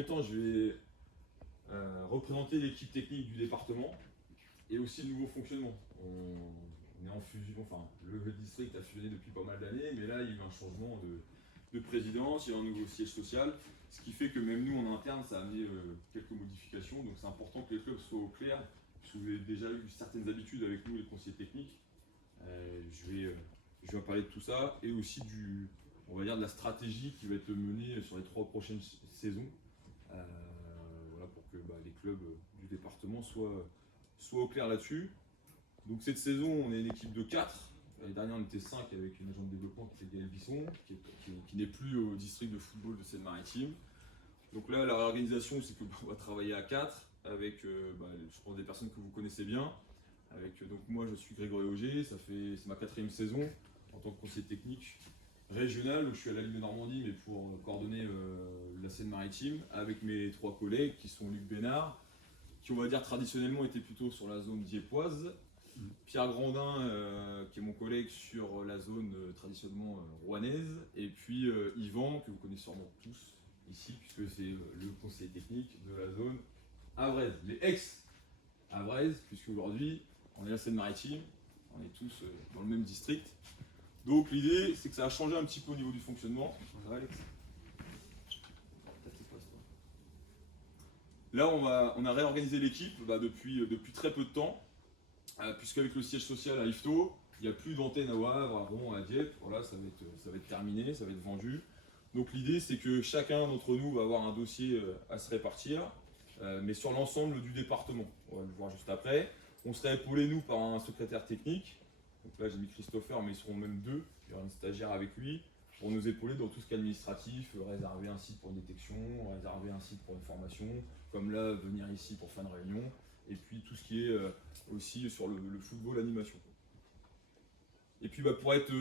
Temps, je vais représenter l'équipe technique du département et aussi le nouveau fonctionnement. On est en fusion, enfin le district a fusionné depuis pas mal d'années, mais là il y a eu un changement de présidence, il y a un nouveau siège social, ce qui fait que même nous en interne ça a amené quelques modifications, donc c'est important que les clubs soient au clair, parce que vous avez déjà eu certaines habitudes avec nous les conseillers techniques. Je vais en parler de tout ça et aussi on va dire de la stratégie qui va être menée sur les 3 prochaines saisons. Euh, voilà, pour que les clubs du département soient au clair là-dessus. Donc cette saison, on est une équipe de 4. L'année dernière, on était 5 avec une agent de développement qui était Gaël Bisson, qui n'est plus au district de football de Seine-Maritime. Donc là, la réorganisation, c'est qu'on va travailler à 4 avec, je pense, des personnes que vous connaissez bien. Donc moi, je suis Grégory Auger, c'est ma 4e saison en tant que conseiller technique régional, donc je suis à la Ligue de Normandie, mais pour coordonner la Seine-Maritime, avec mes 3 collègues qui sont Luc Bénard, qui on va dire traditionnellement était plutôt sur la zone diepoise, Pierre Grandin, qui est mon collègue sur la zone traditionnellement rouennaise, et puis Yvan, que vous connaissez sûrement tous ici, puisque c'est le conseiller technique de la zone Avraise, les ex-Avraise, puisque aujourd'hui on est à la Seine-Maritime, on est tous dans le même district. Donc l'idée, c'est que ça a changé un petit peu au niveau du fonctionnement. Là, on a réorganisé l'équipe depuis très peu de temps, puisqu'avec le siège social à Yvetot, il n'y a plus d'antenne à Wavre, à Rouen, à Dieppe. Voilà, ça va être terminé, ça va être vendu. Donc l'idée, c'est que chacun d'entre nous va avoir un dossier à se répartir, mais sur l'ensemble du département. On va le voir juste après. On serait épaulé, nous, par un secrétaire technique. Donc là, j'ai mis Christopher, mais ils seront même 2. Il y aura une stagiaire avec lui pour nous épauler dans tout ce qui est administratif, réserver un site pour une détection, réserver un site pour une formation, comme là, venir ici pour faire une réunion, et puis tout ce qui est aussi sur le football animation. Et puis pour être,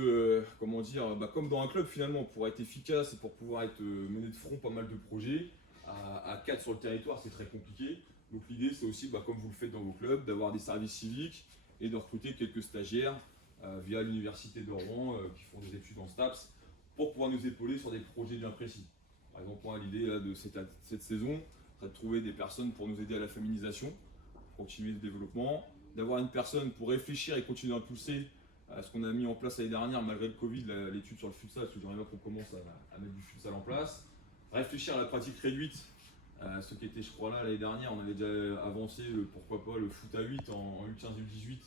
comme dans un club finalement, pour être efficace et pour pouvoir être mené de front pas mal de projets, à 4 sur le territoire, c'est très compliqué. Donc l'idée, c'est aussi, comme vous le faites dans vos clubs, d'avoir des services civiques et de recruter quelques stagiaires via l'université de Rouen qui font des études en STAPS pour pouvoir nous épauler sur des projets bien précis. Par exemple, moi, l'idée de cette saison, c'est de trouver des personnes pour nous aider à la féminisation, pour continuer le développement, d'avoir une personne pour réfléchir et continuer à impulser ce qu'on a mis en place l'année dernière, malgré le Covid, l'étude sur le futsal, parce que j'aimerais bien qu'on commence à mettre du futsal en place. Réfléchir à la pratique réduite, ce qui était, je crois, là l'année dernière, on avait déjà avancé, pourquoi pas, le foot à 8 en U15, U18.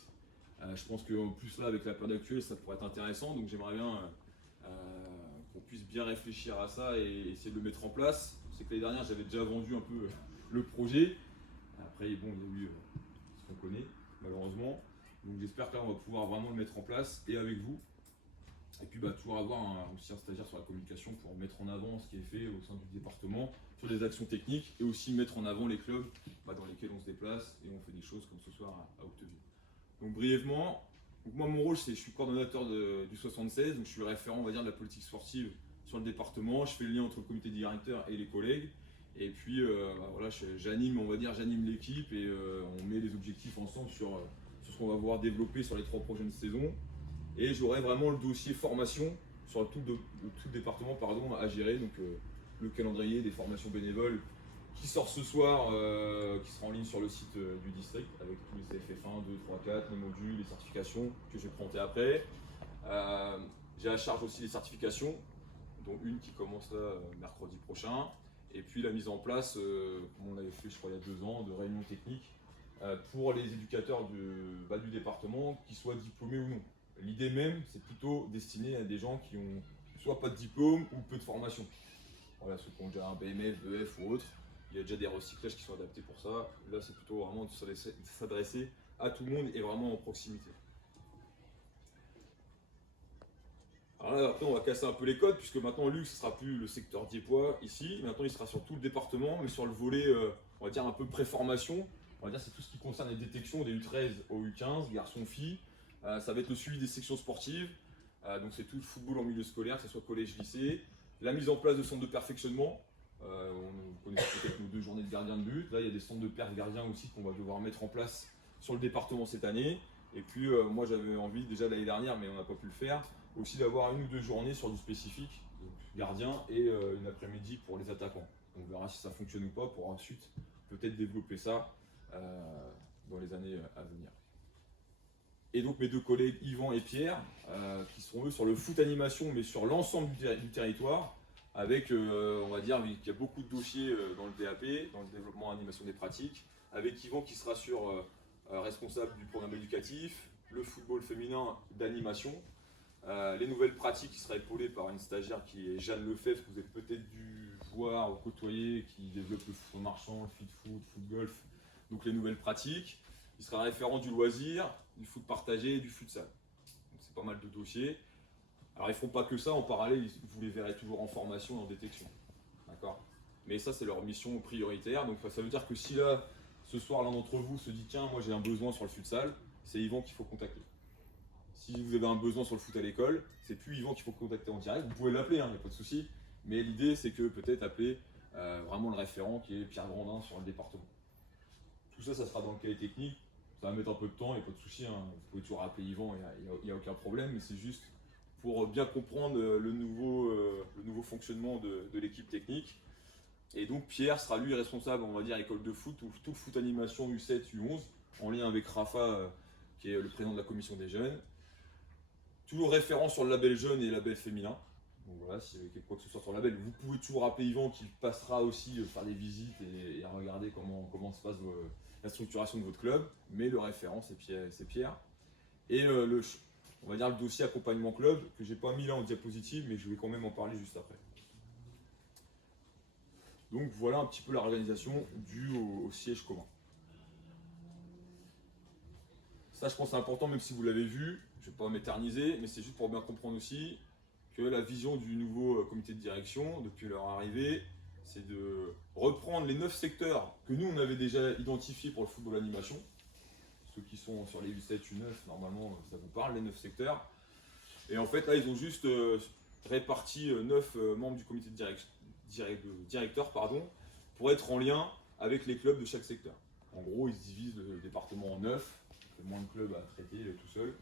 Je pense qu'en plus, là, avec la période actuelle, ça pourrait être intéressant. Donc, j'aimerais bien qu'on puisse bien réfléchir à ça et essayer de le mettre en place. C'est que l'année dernière, j'avais déjà vendu un peu le projet. Après, bon, il y a eu ce qu'on connaît, malheureusement. Donc j'espère que là on va pouvoir vraiment le mettre en place et avec vous. Et puis toujours avoir aussi un stagiaire sur la communication pour mettre en avant ce qui est fait au sein du département sur les actions techniques et aussi mettre en avant les clubs dans lesquels on se déplace et on fait des choses comme ce soir à Octeville. Donc brièvement, moi mon rôle c'est je suis coordonnateur du 76, donc je suis le référent on va dire de la politique sportive sur le département, je fais le lien entre le comité directeur et les collègues. Et puis voilà, j'anime l'équipe et on met les objectifs ensemble sur ce qu'on va voir développer sur les 3 prochaines saisons. Et j'aurai vraiment le dossier formation sur tout le département à gérer. Donc le calendrier des formations bénévoles qui sort ce soir, qui sera en ligne sur le site du district avec tous les CFF1, 2, 3, 4, les modules, les certifications que je vais présenter après. J'ai à charge aussi les certifications, dont une qui commence là mercredi prochain. Et puis la mise en place, comme on avait fait je crois il y a 2 ans, de réunions techniques pour les éducateurs du département, qu'ils soient diplômés ou non. L'idée même, c'est plutôt destiné à des gens qui ont soit pas de diplôme ou peu de formation. Voilà, ceux qui ont déjà un BMF, EF ou autre, il y a déjà des recyclages qui sont adaptés pour ça. Là, c'est plutôt vraiment de s'adresser à tout le monde et vraiment en proximité. Alors là, après, on va casser un peu les codes, puisque maintenant, Luc, ce sera plus le secteur diepois ici. Maintenant, il sera sur tout le département, mais sur le volet, on va dire, un peu pré-formation. On va dire, c'est tout ce qui concerne les détections des U13 au U15, garçons-filles. Ça va être le suivi des sections sportives. Donc, c'est tout le football en milieu scolaire, que ce soit collège-lycée. La mise en place de centres de perfectionnement. On connaît peut-être nos 2 journées de gardien de but. Là, il y a des centres de perf gardiens aussi qu'on va devoir mettre en place sur le département cette année. Et puis, moi, j'avais envie, déjà l'année dernière, mais on n'a pas pu le faire, aussi d'avoir 1 ou 2 journées sur du spécifique, donc gardien, et une après-midi pour les attaquants. On verra si ça fonctionne ou pas pour ensuite peut-être développer ça dans les années à venir. Et donc mes 2 collègues Yvan et Pierre, qui sont eux sur le foot animation, mais sur l'ensemble du territoire, avec, on va dire, qu'il y a beaucoup de dossiers dans le DAP, dans le développement et animation des pratiques, avec Yvan qui sera responsable du programme éducatif, le football féminin d'animation, les nouvelles pratiques qui sera épaulée par une stagiaire qui est Jeanne Lefebvre, que vous avez peut-être dû voir ou côtoyer, qui développe le foot marchand, le fit foot, foot golf, donc les nouvelles pratiques. Il sera référent du loisir, du foot partagé et du futsal. Donc c'est pas mal de dossiers. Alors ils ne font pas que ça, en parallèle, vous les verrez toujours en formation et en détection. D'accord ? Mais ça, c'est leur mission prioritaire. Donc ça veut dire que si là, ce soir, l'un d'entre vous se dit tiens, moi j'ai un besoin sur le futsal, c'est Yvan qu'il faut contacter. Si vous avez un besoin sur le foot à l'école, c'est plus Yvan qu'il faut contacter en direct. Vous pouvez l'appeler, il n'y a pas de souci. Mais l'idée, c'est que peut-être appeler vraiment le référent qui est Pierre Grandin sur le département. Tout ça, ça sera dans le cahier technique. Ça va mettre un peu de temps, il n'y a pas de souci. Vous pouvez toujours appeler Yvan, il n'y a aucun problème. Mais c'est juste pour bien comprendre le nouveau fonctionnement de l'équipe technique. Et donc Pierre sera lui responsable, on va dire, école de foot, tout le foot animation U7, U11, en lien avec Rafa, qui est le président de la commission des jeunes. Toujours référent sur le label jeune et le label féminin. Donc voilà, s'il y avait quoi que ce soit sur le label, vous pouvez toujours appeler Yvan qui passera aussi faire des visites et regarder comment se passe la structuration de votre club. Mais le référent, c'est Pierre. Et on va dire le dossier accompagnement club, que j'ai pas mis là en diapositive, mais je vais quand même en parler juste après. Donc voilà un petit peu l'organisation due au siège commun. Ça, je pense c'est important, même si vous l'avez vu, je ne vais pas m'éterniser, mais c'est juste pour bien comprendre aussi que la vision du nouveau comité de direction, depuis leur arrivée, c'est de reprendre les 9 secteurs que nous, on avait déjà identifiés pour le football animation. Ceux qui sont sur les U7, U9, normalement, ça vous parle, les 9 secteurs. Et en fait, là, ils ont juste réparti 9 membres du comité de directeur pour être en lien avec les clubs de chaque secteur. En gros, ils divisent le département en 9, moins de clubs à traiter tout seul.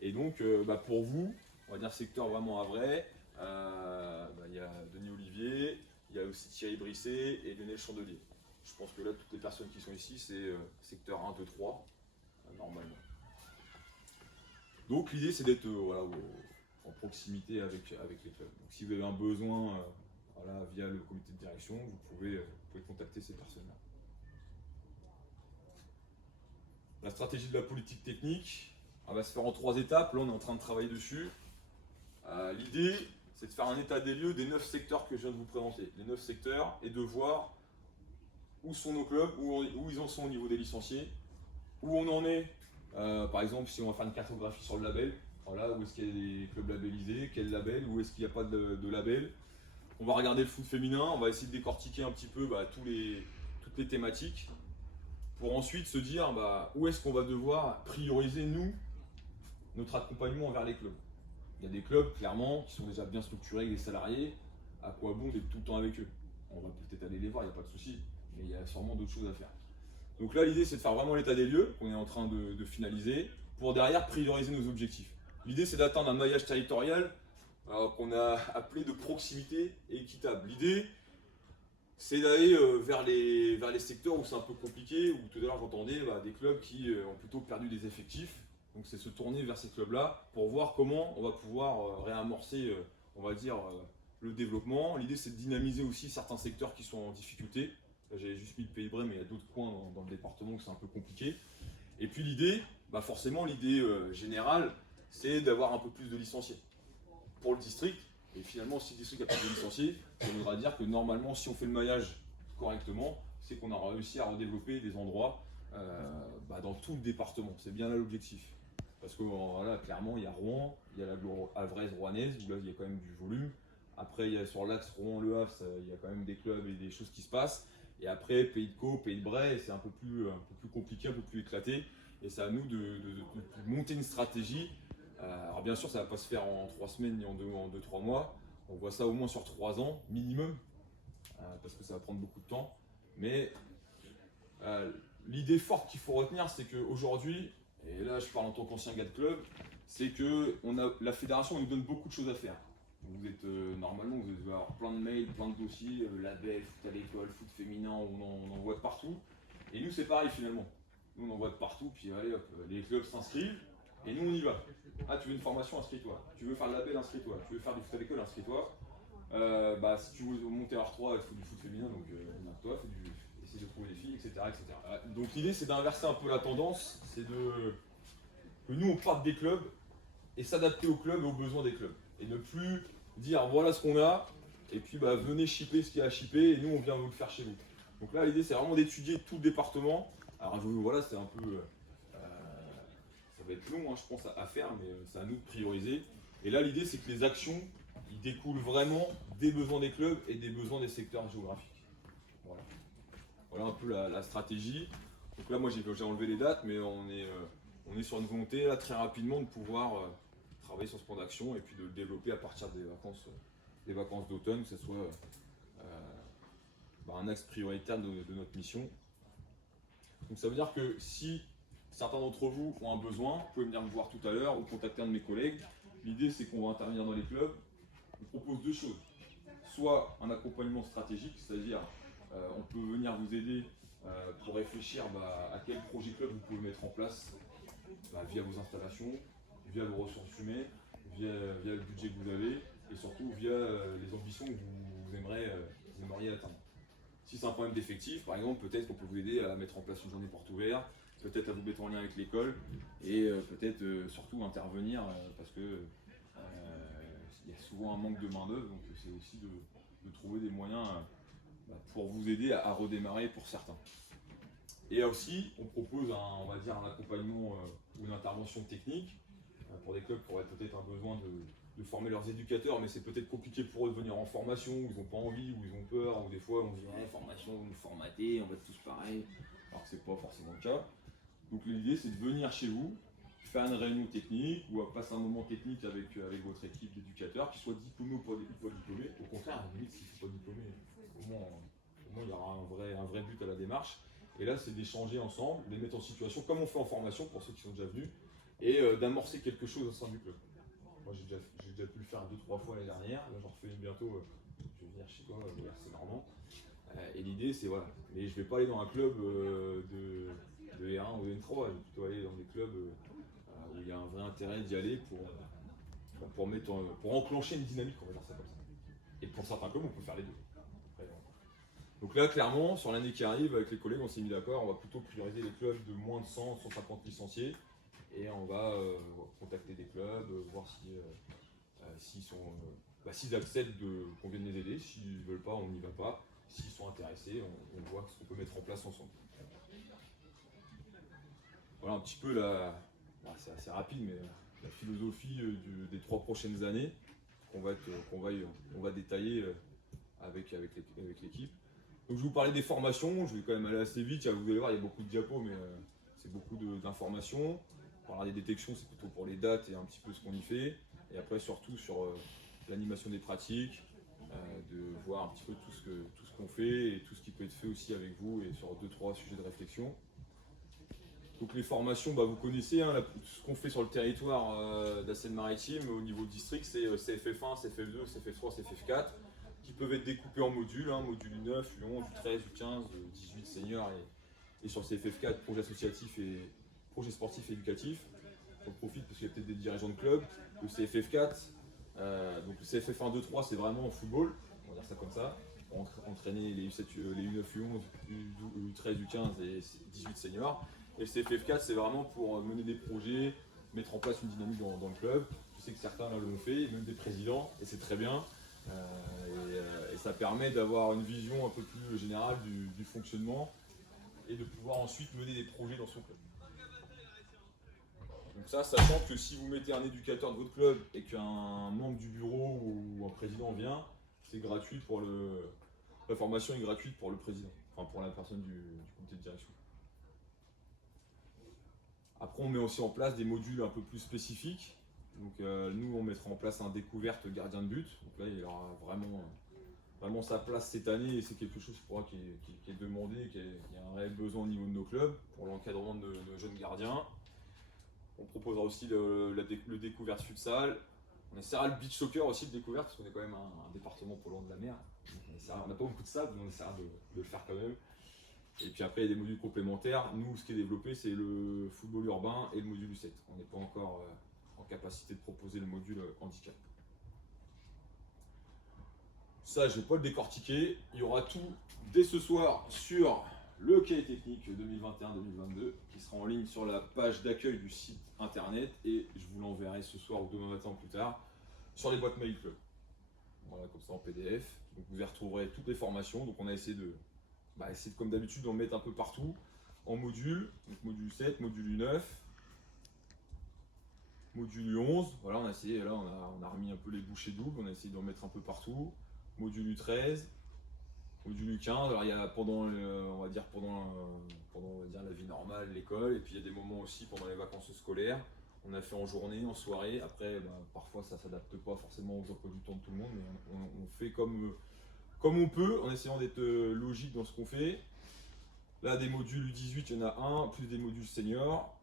Et donc, pour vous, on va dire secteur vraiment à vrai, il y a Denis Olivier, il y a aussi Thierry Brisset et Lionel Chandelier. Je pense que là, toutes les personnes qui sont ici, c'est secteur 1, 2, 3, normalement. Donc l'idée, c'est d'être en proximité avec les clubs. Donc si vous avez un besoin via le comité de direction, vous pouvez contacter ces personnes-là. La stratégie de la politique technique, elle va se faire en 3 étapes. Là, on est en train de travailler dessus. L'idée, c'est de faire un état des lieux des 9 secteurs que je viens de vous présenter. Les 9 secteurs, et de voir où sont nos clubs, où ils en sont au niveau des licenciés, où on en est. Par exemple, si on va faire une cartographie sur le label, voilà, où est-ce qu'il y a des clubs labellisés, quel label, où est-ce qu'il n'y a pas de label. On va regarder le foot féminin, on va essayer de décortiquer un petit peu toutes les thématiques, pour ensuite se dire où est-ce qu'on va devoir prioriser, nous, notre accompagnement envers les clubs. Il y a des clubs, clairement, qui sont déjà bien structurés avec des salariés, à quoi bon d'être tout le temps avec eux? On va peut-être aller les voir, il n'y a pas de souci, mais il y a sûrement d'autres choses à faire. Donc là, l'idée, c'est de faire vraiment l'état des lieux, qu'on est en train de finaliser, pour derrière prioriser nos objectifs. L'idée, c'est d'atteindre un maillage territorial qu'on a appelé de proximité et équitable. L'idée, c'est d'aller vers les secteurs où c'est un peu compliqué, où tout à l'heure j'entendais des clubs qui ont plutôt perdu des effectifs. Donc c'est se tourner vers ces clubs-là pour voir comment on va pouvoir réamorcer, on va dire, le développement. L'idée, c'est de dynamiser aussi certains secteurs qui sont en difficulté. Là, j'avais juste mis le Pays de Bray, mais il y a d'autres coins dans le département où c'est un peu compliqué. Et puis l'idée, forcément, l'idée générale, c'est d'avoir un peu plus de licenciés pour le district. Et finalement, si le district a plus de licenciés, ça voudra dire que normalement, si on fait le maillage correctement, c'est qu'on a réussi à redévelopper des endroits dans tout le département. C'est bien là l'objectif. Parce que voilà, clairement, il y a Rouen, il y a la Avraise-Rouennaise, où là, il y a quand même du volume. Après, il y a sur l'axe Rouen-Le Havre, il y a quand même des clubs et des choses qui se passent. Et après, Pays de Caux, Pays de Bray, c'est un peu plus compliqué, un peu plus éclaté. Et c'est à nous de monter une stratégie. Alors bien sûr, ça ne va pas se faire en 3 semaines ni en 2-3 mois. On voit ça au moins sur 3 ans minimum, parce que ça va prendre beaucoup de temps. Mais l'idée forte qu'il faut retenir, c'est qu'aujourd'hui, et là je parle en tant qu'ancien gars de club, c'est que la fédération nous donne beaucoup de choses à faire. Vous êtes normalement, vous devez avoir plein de mails, plein de dossiers, label, foot à l'école, foot féminin, on en voit de partout. Et nous c'est pareil finalement. Nous on en voit de partout, puis allez hop, les clubs s'inscrivent et nous on y va. Ah, tu veux une formation, inscris-toi. Tu veux faire le label, inscris-toi. Tu veux faire du foot à l'école, inscris-toi. Si tu veux monter à R3, il faut du foot féminin, donc toi, essaie de trouver des filles, etc. etc. Donc l'idée c'est d'inverser un peu la tendance, c'est que nous on parte des clubs et s'adapter aux clubs et aux besoins des clubs. Et ne plus dire voilà ce qu'on a, et puis venez shipper ce qu'il y a à shipper, et nous on vient vous le faire chez vous. Donc là l'idée c'est vraiment d'étudier tout le département. Alors voilà, c'est un peu. Ça va être long, je pense, à faire, mais c'est à nous de prioriser. Et là l'idée c'est que les actions, ils découlent vraiment des besoins des clubs et des besoins des secteurs géographiques. Voilà un peu la stratégie. Donc là moi j'ai enlevé les dates, mais on est sur une volonté là très rapidement de pouvoir travailler sur ce plan d'action et puis de le développer à partir des vacances d'automne, que ce soit un axe prioritaire de notre mission. Donc ça veut dire que si certains d'entre vous ont un besoin, vous pouvez venir me voir tout à l'heure ou contacter un de mes collègues. L'idée c'est qu'on va intervenir dans les clubs. On propose deux choses. Soit un accompagnement stratégique, c'est-à-dire on peut venir vous aider pour réfléchir à quel projet club vous pouvez mettre en place via vos installations, via vos ressources humaines, via le budget que vous avez et surtout via les ambitions que vous aimeriez atteindre. Si c'est un problème d'effectif, par exemple, peut-être qu'on peut vous aider à mettre en place une journée porte ouverte, peut-être à vous mettre en lien avec l'école et peut-être surtout intervenir parce que il y a souvent un manque de main-d'œuvre, donc c'est aussi de trouver des moyens pour vous aider à redémarrer pour certains. Et aussi, on propose un accompagnement ou une intervention technique pour des clubs qui auraient peut-être un besoin de former leurs éducateurs, mais c'est peut-être compliqué pour eux de venir en formation, ou ils n'ont pas envie, ou ils ont peur, ou des fois on se dit formation, vous nous formatez, on va être tous pareils, alors que c'est pas forcément le cas. Donc l'idée c'est de venir chez vous, faire une réunion technique, ou à passer un moment technique avec votre équipe d'éducateurs, qu'ils soient diplômés ou pas diplômés. Au contraire, limite s'ils ne sont pas diplômés, au moins il y aura un vrai but à la démarche. Et là, c'est d'échanger ensemble, de les mettre en situation, comme on fait en formation pour ceux qui sont déjà venus, et d'amorcer quelque chose au sein du club. Moi, j'ai déjà pu le faire 2-3 fois l'année dernière. Là, j'en refais bientôt. Je vais venir chez toi, c'est Normand. Et l'idée, c'est voilà. Mais je ne vais pas aller dans un club de R1 ou de N3. Je vais plutôt aller dans des clubs où il y a un vrai intérêt d'y aller pour enclencher une dynamique, on va dire ça comme ça. Et pour certains clubs, on peut faire les deux. Donc là, clairement, sur l'année qui arrive, avec les collègues, on s'est mis d'accord, on va plutôt prioriser les clubs de moins de 100, 150 licenciés. Et on va contacter des clubs, voir s'ils acceptent qu'on vienne les aider. S'ils ne veulent pas, on n'y va pas. S'ils sont intéressés, on voit ce qu'on peut mettre en place ensemble. Voilà un petit peu c'est assez rapide, mais la philosophie des 3 prochaines années qu'on va détailler avec l'équipe. Donc je vais vous parler des formations, je vais quand même aller assez vite, vous allez voir il y a beaucoup de diapos mais c'est beaucoup d'informations. On parlera des détections, c'est plutôt pour les dates et un petit peu ce qu'on y fait. Et après surtout sur l'animation des pratiques, de voir un petit peu tout ce qu'on fait et tout ce qui peut être fait aussi avec vous et sur 2-3 sujets de réflexion. Donc les formations, vous connaissez, ce qu'on fait sur le territoire de la Seine-Maritime au niveau district, c'est CFF1, CFF2, CFF3, CFF4. Qui peuvent être découpés en modules, module U9, U11, U13, U15, U18 seniors et sur le CFF4, projet associatif et projet sportif et éducatif. J'en profite parce qu'il y a peut-être des dirigeants de club. Le CFF4, donc le CFF1, 2, 3, c'est vraiment en football, on va dire ça comme ça, pour entraîner les U7, les U9, U11, U13, U15 et 18 seniors. Et le CFF4, c'est vraiment pour mener des projets, mettre en place une dynamique dans le club. Je sais que certains là l'ont fait, même des présidents, et c'est très bien. Et ça permet d'avoir une vision un peu plus générale du fonctionnement et de pouvoir ensuite mener des projets dans son club. Donc ça, sachant que si vous mettez un éducateur de votre club et qu'un membre du bureau ou un président vient, c'est gratuit la formation est gratuite pour le président, enfin pour la personne du comité de direction. Après, on met aussi en place des modules un peu plus spécifiques. Donc nous, on mettra en place un découverte gardien de but. Donc là, il aura vraiment sa place cette année et c'est quelque chose qui est demandé, qui a un réel besoin au niveau de nos clubs pour l'encadrement de nos jeunes gardiens. On proposera aussi le découverte futsal. On essaiera le beach soccer aussi de découverte parce qu'on est quand même un département pas loin de la mer. On n'a pas beaucoup de sable, mais on essaiera de le faire quand même. Et puis après, il y a des modules complémentaires. Nous, ce qui est développé, c'est le football urbain et le module U7. On n'est pas encore en capacité de proposer le module handicap. Ça, je ne vais pas le décortiquer. Il y aura tout dès ce soir sur le cahier technique 2021-2022 qui sera en ligne sur la page d'accueil du site internet et je vous l'enverrai ce soir ou demain matin ou plus tard sur les boîtes mail club. Voilà, comme ça en PDF. Donc vous y retrouverez toutes les formations. Donc on a essayé de comme d'habitude d'en mettre un peu partout en module. Donc module 7, module 9, module 11. Voilà, on a essayé, là on a remis un peu les bouchées doubles, on a essayé d'en mettre un peu partout. Module 13. Module 15, alors il y a pendant on va dire la vie normale, l'école, et puis il y a des moments aussi pendant les vacances scolaires. On a fait en journée, en soirée. Après, parfois ça s'adapte pas forcément aux emplois du temps de tout le monde, mais on fait comme on peut, en essayant d'être logique dans ce qu'on fait. Là, des modules U18, il y en a un, plus des modules seniors.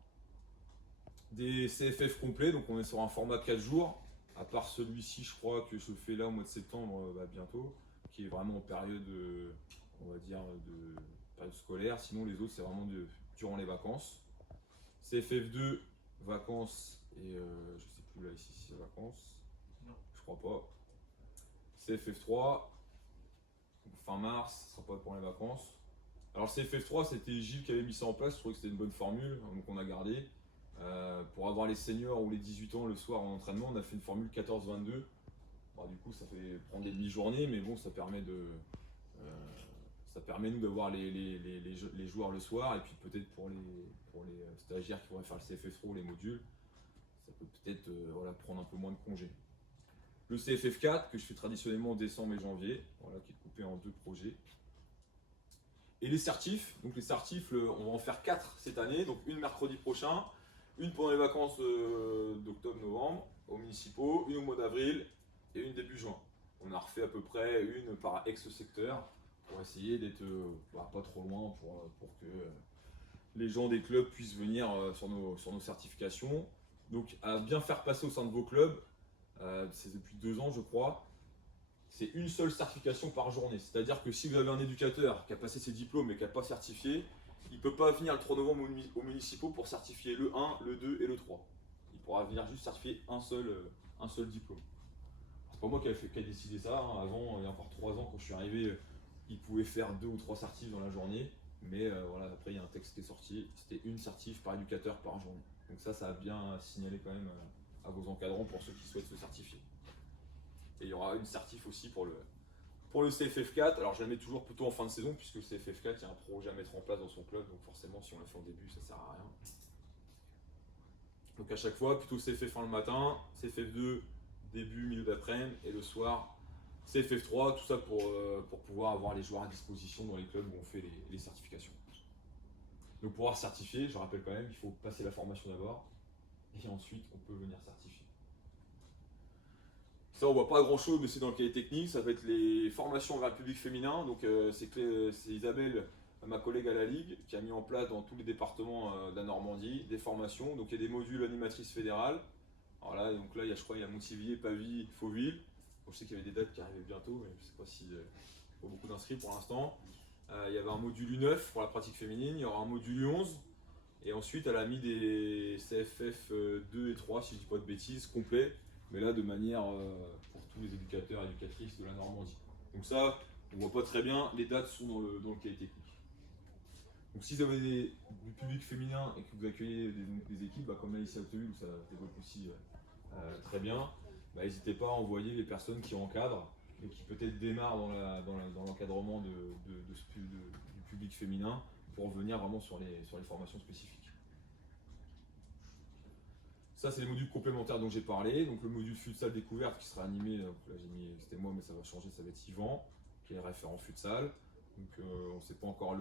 Des CFF complets, donc on est sur un format 4 jours. À part celui-ci, je crois que je le fais là au mois de septembre, bientôt, qui est vraiment en période, on va dire, de période scolaire. Sinon, les autres, c'est vraiment durant les vacances. CFF2, vacances, et je sais plus là, ici, si c'est vacances. Non. Je crois pas. CFF3, fin mars, ce sera pas pour les vacances. Alors, CFF3, c'était Gilles qui avait mis ça en place, je trouvais que c'était une bonne formule, donc on a gardé. Pour avoir les seniors ou les 18 ans le soir en entraînement, on a fait une formule 14-22. Bon, du coup, ça fait prendre des demi-journées, mais bon, ça permet nous d'avoir les joueurs le soir, et puis peut-être pour les stagiaires qui voudraient faire le CFF3 ou les modules, ça peut peut-être prendre un peu moins de congés. Le CFF4, que je fais traditionnellement en décembre et janvier, voilà, qui est coupé en 2 projets. Et les certifs, donc les certifs, on va en faire 4 cette année, donc une mercredi prochain, une pendant les vacances d'octobre-novembre aux municipaux, une au mois d'avril et une début juin. On a refait à peu près une par ex-secteur pour essayer d'être pas trop loin pour que les gens des clubs puissent venir sur nos certifications. Donc à bien faire passer au sein de vos clubs, c'est depuis 2 ans je crois, c'est une seule certification par journée. C'est-à-dire que si vous avez un éducateur qui a passé ses diplômes et qui n'a pas certifié, il ne peut pas venir le 3 novembre aux municipaux pour certifier le 1, le 2 et le 3. Il pourra venir juste certifier un seul diplôme. C'est pas moi qui ai décidé ça. Hein. Avant, il y a encore 3 ans, quand je suis arrivé, il pouvait faire 2 ou 3 certifs dans la journée. Mais voilà, après, il y a un texte qui est sorti. C'était une certif par éducateur par journée. Donc ça a bien signalé quand même à vos encadrants pour ceux qui souhaitent se certifier. Et il y aura une certif aussi pour le CFF4. Alors je la mets toujours plutôt en fin de saison puisque le CFF4, il y a un projet à mettre en place dans son club. Donc forcément, si on l'a fait en début, ça ne sert à rien. Donc à chaque fois, plutôt CFF1 le matin, CFF2 début, milieu d'après-midi et le soir, CFF3, tout ça pour pouvoir avoir les joueurs à disposition dans les clubs où on fait les certifications. Donc pour pouvoir certifier, je rappelle quand même, il faut passer la formation d'abord et ensuite on peut venir certifier. Ça, on voit pas grand chose, mais c'est dans le cahier technique. Ça va être les formations vers le public féminin. Donc, c'est Isabelle, ma collègue à la Ligue, qui a mis en place dans tous les départements de la Normandie des formations. Donc, il y a des modules animatrices fédérales. Alors là, je crois, il y a Montivier, Pavie, Fauville. Bon, je sais qu'il y avait des dates qui arrivaient bientôt, mais je ne sais pas si pas beaucoup d'inscrits pour l'instant. Il y avait un module U9 pour la pratique féminine. Il y aura un module U11. Et ensuite, elle a mis des CFF 2 et 3, si je ne dis pas de bêtises, complets. Mais là de manière pour tous les éducateurs et éducatrices de la Normandie. Donc ça, on ne voit pas très bien, les dates sont dans le cahier technique. Donc si vous avez du public féminin et que vous accueillez des équipes, comme là ici à Hauteville où ça développe aussi très bien, n'hésitez pas à envoyer les personnes qui encadrent et qui peut-être démarrent dans l'encadrement du public féminin pour venir vraiment sur les formations spécifiques. Ça, c'est les modules complémentaires dont j'ai parlé. Donc, le module futsal découverte qui sera animé, là j'ai mis, c'était moi, mais ça va changer, ça va être Yvan, qui est référent futsal. Donc, on ne sait pas encore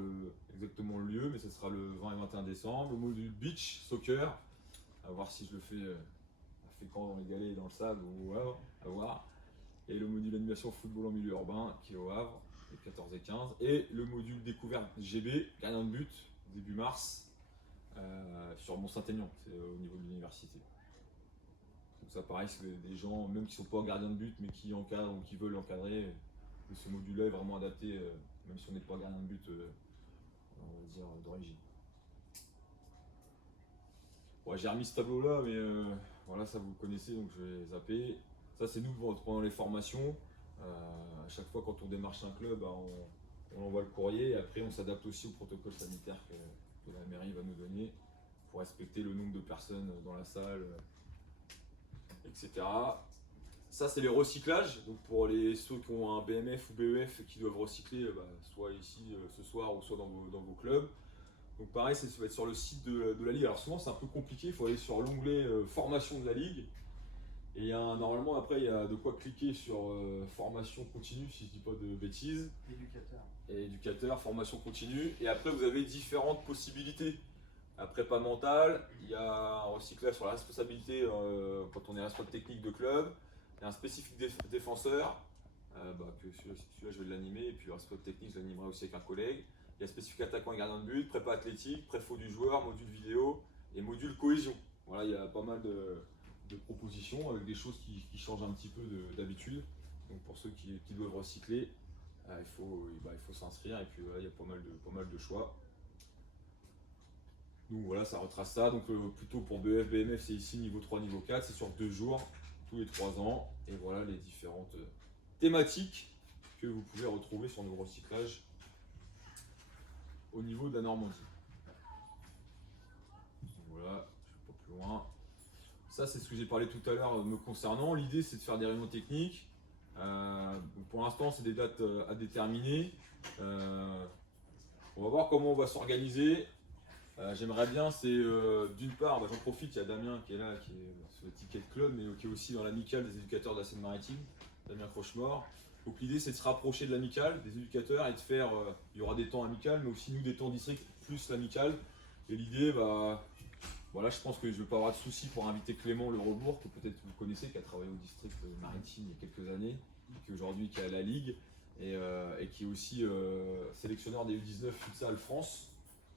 exactement le lieu, mais ce sera le 20 et 21 décembre. Le module beach soccer, à voir si je le fais à Fécamp dans les galets et dans le sable ou au Havre, à voir. Et le module animation football en milieu urbain qui est au Havre, les 14 et 15. Et le module découverte GB, gardien de but, début mars. sur Mont-Saint-Aignan, c'est au niveau de l'université. Donc ça pareil, c'est des gens, même qui ne sont pas gardiens de but, mais qui encadrent ou qui veulent encadrer, ce module-là est vraiment adapté, même si on n'est pas gardien de but, on va dire, d'origine. Ouais, j'ai remis ce tableau-là, mais voilà, ça vous le connaissez, donc je vais zapper. Ça, c'est nous pendant les formations. À chaque fois, quand on démarche un club, bah, on envoie le courrier et après, on s'adapte aussi au protocole sanitaire que la mairie va nous donner pour respecter le nombre de personnes dans la salle, etc. Ça, c'est les recyclages. Donc, pour ceux qui ont un BMF ou BEF qui doivent recycler, bah, soit ici ce soir ou soit dans vos clubs. Donc pareil, ça va être sur le site de la Ligue. Alors souvent c'est un peu compliqué, il faut aller sur l'onglet formation de la Ligue. Et normalement après il y a de quoi cliquer sur formation continue, si je ne dis pas de bêtises. Éducateur. Et éducateur, formation continue. Et après vous avez différentes possibilités. La prépa mentale, il y a un recyclage sur la responsabilité quand on est responsable technique de club. Il y a un spécifique défenseur, que celui-là je vais l'animer. Et puis le responsable technique je l'animerai aussi avec un collègue. Il y a spécifique attaquant et gardien de but, prépa athlétique, préfaux du joueur, module vidéo et module cohésion. Voilà, il y a pas mal de propositions avec des choses qui changent un petit peu d'habitude. Donc pour ceux qui doivent recycler, il faut s'inscrire et puis voilà, il y a pas mal de choix. Donc voilà, ça retrace ça. Donc plutôt pour BEF, BMF, c'est ici niveau 3, niveau 4, c'est sur 2 jours, tous les 3 ans. Et voilà les différentes thématiques que vous pouvez retrouver sur nos recyclages au niveau de la Normandie. Donc voilà, je ne vais pas plus loin. Ça, c'est ce que j'ai parlé tout à l'heure me concernant. L'idée, c'est de faire des réunions techniques. Pour l'instant, c'est des dates à déterminer. On va voir comment on va s'organiser. J'aimerais bien, c'est d'une part, j'en profite, il y a Damien qui est là, qui est sur le ticket de club, mais qui est aussi dans l'amicale des éducateurs de la Seine-Maritime, Damien Crochemort. Donc l'idée, c'est de se rapprocher de l'amicale, des éducateurs, et de faire, il y aura des temps amicales, mais aussi nous des temps district plus l'amicale. Et l'idée, voilà, je pense que je ne vais pas avoir de soucis pour inviter Clément Le Rebourg, que peut-être vous connaissez, qui a travaillé au district maritime il y a quelques années, qui aujourd'hui qui est à la Ligue, et qui est aussi sélectionneur des U19 Futsal France.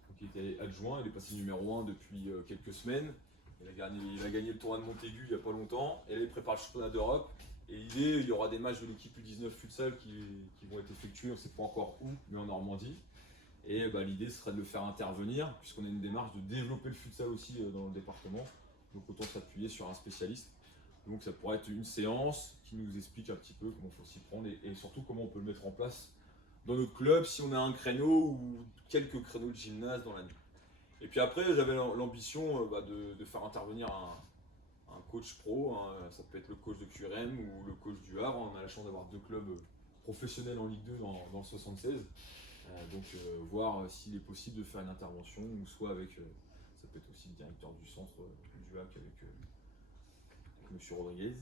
Donc, il était adjoint, il est passé numéro 1 depuis quelques semaines. Il a gagné le tournoi de Montaigu il n'y a pas longtemps, et là il prépare le championnat d'Europe. Et l'idée, il y aura des matchs de l'équipe U19 Futsal qui vont être effectués, on ne sait pas encore où, mais en Normandie. Et l'idée serait de le faire intervenir, puisqu'on a une démarche de développer le futsal aussi dans le département. Donc autant s'appuyer sur un spécialiste. Donc ça pourrait être une séance qui nous explique un petit peu comment il faut s'y prendre et surtout comment on peut le mettre en place dans notre club si on a un créneau ou quelques créneaux de gymnase dans l'année. Et puis après, j'avais l'ambition de faire intervenir un coach pro, hein. Ça peut être le coach de QRM ou le coach du Havre. On a la chance d'avoir 2 clubs professionnels en Ligue 2 dans le 76. Donc voir s'il est possible de faire une intervention ou soit avec, ça peut être aussi le directeur du centre du HAC avec M. Rodriguez.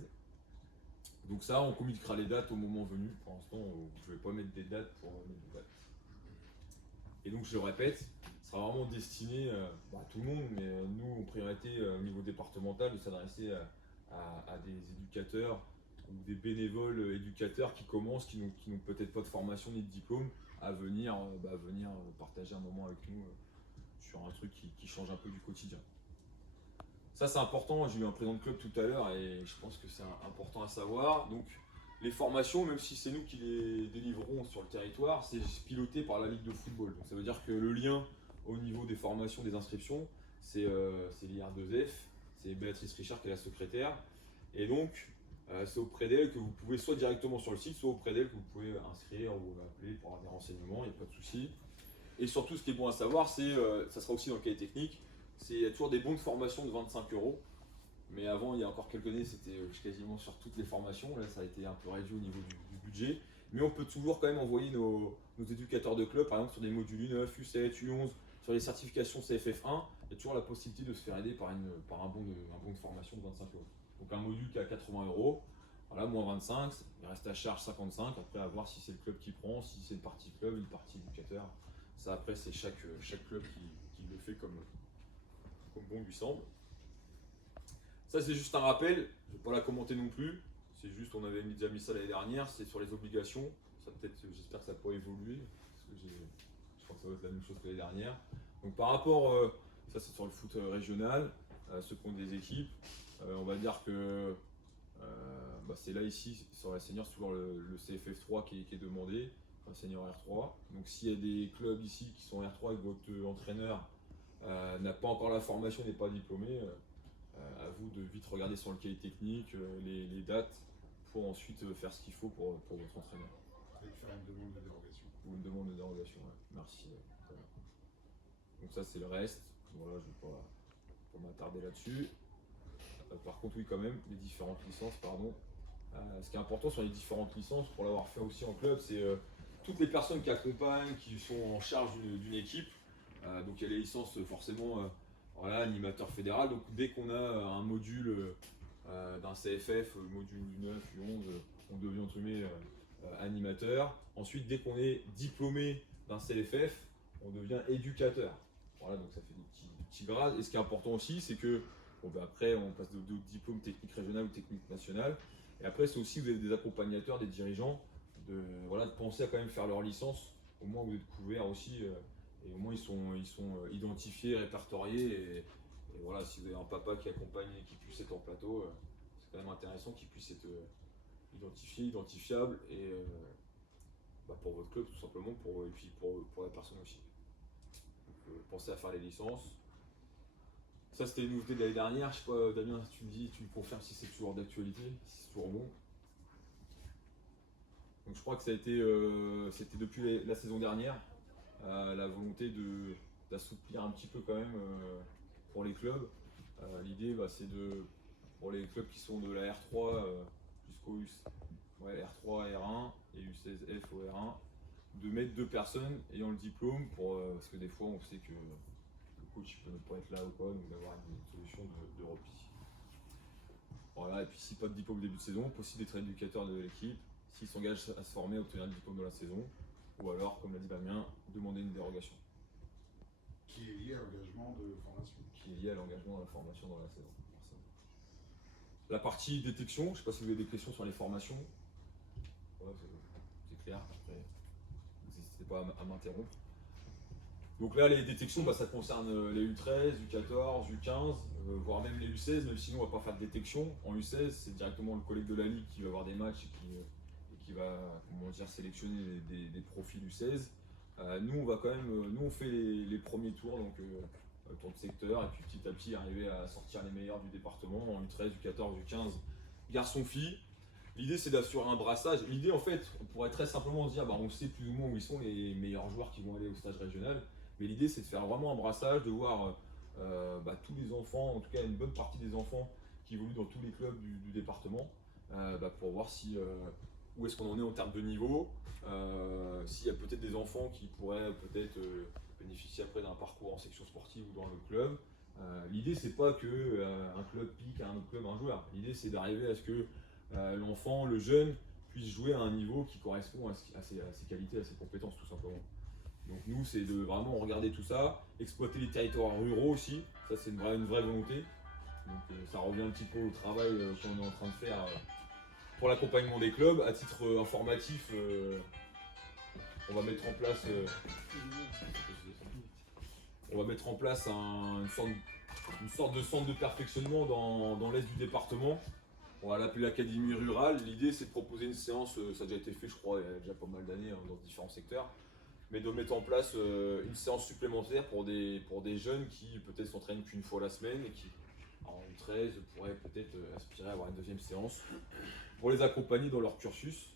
Donc ça, on communiquera les dates au moment venu. Pour l'instant, je ne vais pas mettre des dates pour mettre des dates. Et donc je le répète, ce sera vraiment destiné à tout le monde, mais nous en priorité au niveau départemental de s'adresser à des éducateurs ou des bénévoles éducateurs qui commencent, qui n'ont peut-être pas de formation ni de diplôme, à venir partager un moment avec nous sur un truc qui change un peu du quotidien. Ça c'est important, j'ai eu un président de club tout à l'heure et je pense que c'est important à savoir. Donc les formations, même si c'est nous qui les délivrons sur le territoire, c'est piloté par la Ligue de football. Donc ça veut dire que le lien au niveau des formations, des inscriptions, c'est l'IR2F, c'est Béatrice Richard qui est la secrétaire. Et donc c'est auprès d'elle que vous pouvez soit directement sur le site, soit auprès d'elle que vous pouvez inscrire ou appeler pour avoir des renseignements, il n'y a pas de souci. Et surtout, ce qui est bon à savoir, c'est, ça sera aussi dans le cahier technique, il y a toujours des bons de formation de 25 €. Mais avant, il y a encore quelques années, c'était quasiment sur toutes les formations. Là, ça a été un peu réduit au niveau du budget. Mais on peut toujours quand même envoyer nos éducateurs de club, par exemple sur des modules U9, U7, U11, sur les certifications CFF1. Il y a toujours la possibilité de se faire aider par un bon de formation de 25 €. Donc un module qui est à 80 €, voilà, moins 25, il reste à charge 55. Après, à voir si c'est le club qui prend, si c'est une partie club, une partie éducateur. Ça, après, c'est chaque club qui le fait comme bon lui semble. Ça, c'est juste un rappel, je ne vais pas la commenter non plus. C'est juste, on avait déjà mis ça l'année dernière, c'est sur les obligations. Ça j'espère que ça peut évoluer, parce que je crois que ça va être la même chose que l'année dernière. Donc par rapport, Ça c'est sur le foot régional, ceux qui ont des équipes. On va dire que c'est là ici, sur la senior, c'est toujours le CFF3 qui est demandé, un senior R3. Donc s'il y a des clubs ici qui sont R3 et que votre entraîneur n'a pas encore la formation, n'est pas diplômé, à vous de vite regarder sur le cahier technique, les dates, pour ensuite faire ce qu'il faut pour votre entraîneur. Et faire une demande de dérogation. Ou une demande de dérogation, ouais. Merci. Donc ça c'est le reste, voilà, je ne vais pas m'attarder là-dessus. Par contre oui quand même, les différentes licences, pardon. Ce qui est important sur les différentes licences, pour l'avoir fait aussi en club, c'est toutes les personnes qui accompagnent, qui sont en charge d'une équipe. Donc il y a les licences forcément, voilà, animateur fédéral. Donc dès qu'on a un module d'un CFF, module U9, U11, on devient entre guillemets animateur. Ensuite, dès qu'on est diplômé d'un CFF, on devient éducateur. Voilà, donc ça fait des petits grades. Et ce qui est important aussi, c'est que après, on passe de diplôme technique régional ou technique nationale. Et après, c'est aussi vous avez des accompagnateurs, des dirigeants, de penser à quand même faire leur licence. Au moins, vous êtes couverts aussi. Et au moins, ils sont identifiés, répertoriés. Et voilà, si vous avez un papa qui accompagne et qui puisse être en plateau, c'est quand même intéressant qu'il puisse être identifié, identifiable. Et pour votre club, tout simplement, et puis pour la personne aussi. Donc, pensez à faire les licences. Ça, c'était une nouveauté de l'année dernière. Je sais pas, Damien, tu me confirmes si c'est toujours d'actualité, si c'est toujours bon. Donc, je crois que ça a été, c'était depuis la saison dernière, la volonté d'assouplir un petit peu quand même pour les clubs. L'idée, c'est pour les clubs qui sont de la R3 jusqu'au R3 R1 et U16F au R1, de mettre 2 personnes ayant le diplôme parce que des fois, on sait que coach peut ne pas être là ou quoi, donc d'avoir une solution de repli. Voilà, et puis si pas de diplôme au début de saison, possible d'être éducateur de l'équipe, s'il s'engage à se former, à obtenir le diplôme de la saison, ou alors, comme l'a dit Damien, demander une dérogation. Qui est lié à l'engagement de formation. Qui est lié à l'engagement de la formation dans la saison. La partie détection, je ne sais pas si vous avez des questions sur les formations. Ouais, c'est clair, après, n'hésitez pas à m'interrompre. Donc là, les détections, ça concerne les U13, U14, U15, voire même les U16, même si nous, on ne va pas faire de détection. En U16, c'est directement le collègue de la Ligue qui va avoir des matchs et qui va sélectionner des profils U16. Nous, on va quand même, on fait les premiers tours, donc tour de secteur, et puis petit à petit arriver à sortir les meilleurs du département, en U13, U14, U15, garçons-filles. L'idée, c'est d'assurer un brassage. L'idée, en fait, on pourrait très simplement se dire, on sait plus ou moins où ils sont les meilleurs joueurs qui vont aller au stage régional. Mais l'idée, c'est de faire vraiment un brassage, de voir tous les enfants, en tout cas une bonne partie des enfants qui évoluent dans tous les clubs du département, pour voir où est-ce qu'on en est en termes de niveau, s'il y a peut-être des enfants qui pourraient peut-être bénéficier après d'un parcours en section sportive ou dans le club. L'idée, c'est pas que un club pique à un autre club un joueur. L'idée, c'est d'arriver à ce que l'enfant, le jeune, puisse jouer à un niveau qui correspond à ses qualités, à ses compétences, tout simplement. Donc nous, c'est de vraiment regarder tout ça, exploiter les territoires ruraux aussi, ça c'est une vraie volonté. Donc ça revient un petit peu au travail qu'on est en train de faire pour l'accompagnement des clubs. À titre informatif, on va mettre en place une sorte de centre de perfectionnement dans l'est du département. On va l'appeler l'Académie rurale. L'idée, c'est de proposer une séance, ça a déjà été fait, je crois, il y a déjà pas mal d'années dans différents secteurs, mais de mettre en place une séance supplémentaire pour des jeunes qui peut-être s'entraînent qu'une fois la semaine et qui, en 13, pourraient peut-être aspirer à avoir une deuxième séance pour les accompagner dans leur cursus.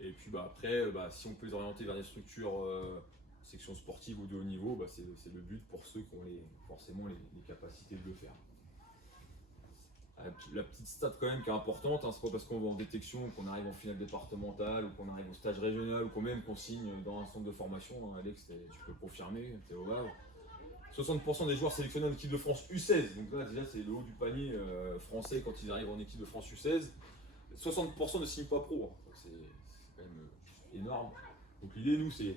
Et puis après, si on peut les orienter vers des structures section sportive ou de haut niveau, c'est le but pour ceux qui ont forcément les capacités de le faire. La petite stat quand même qui est importante, c'est pas parce qu'on va en détection qu'on arrive en finale départementale ou qu'on arrive au stage régional ou qu'on signe dans un centre de formation. Alex, tu peux confirmer, tu es au Havre. 60% des joueurs sélectionnés en équipe de France U16, donc là déjà c'est le haut du panier français quand ils arrivent en équipe de France U16. 60% ne signent pas pro, c'est quand même énorme. Donc l'idée, nous, c'est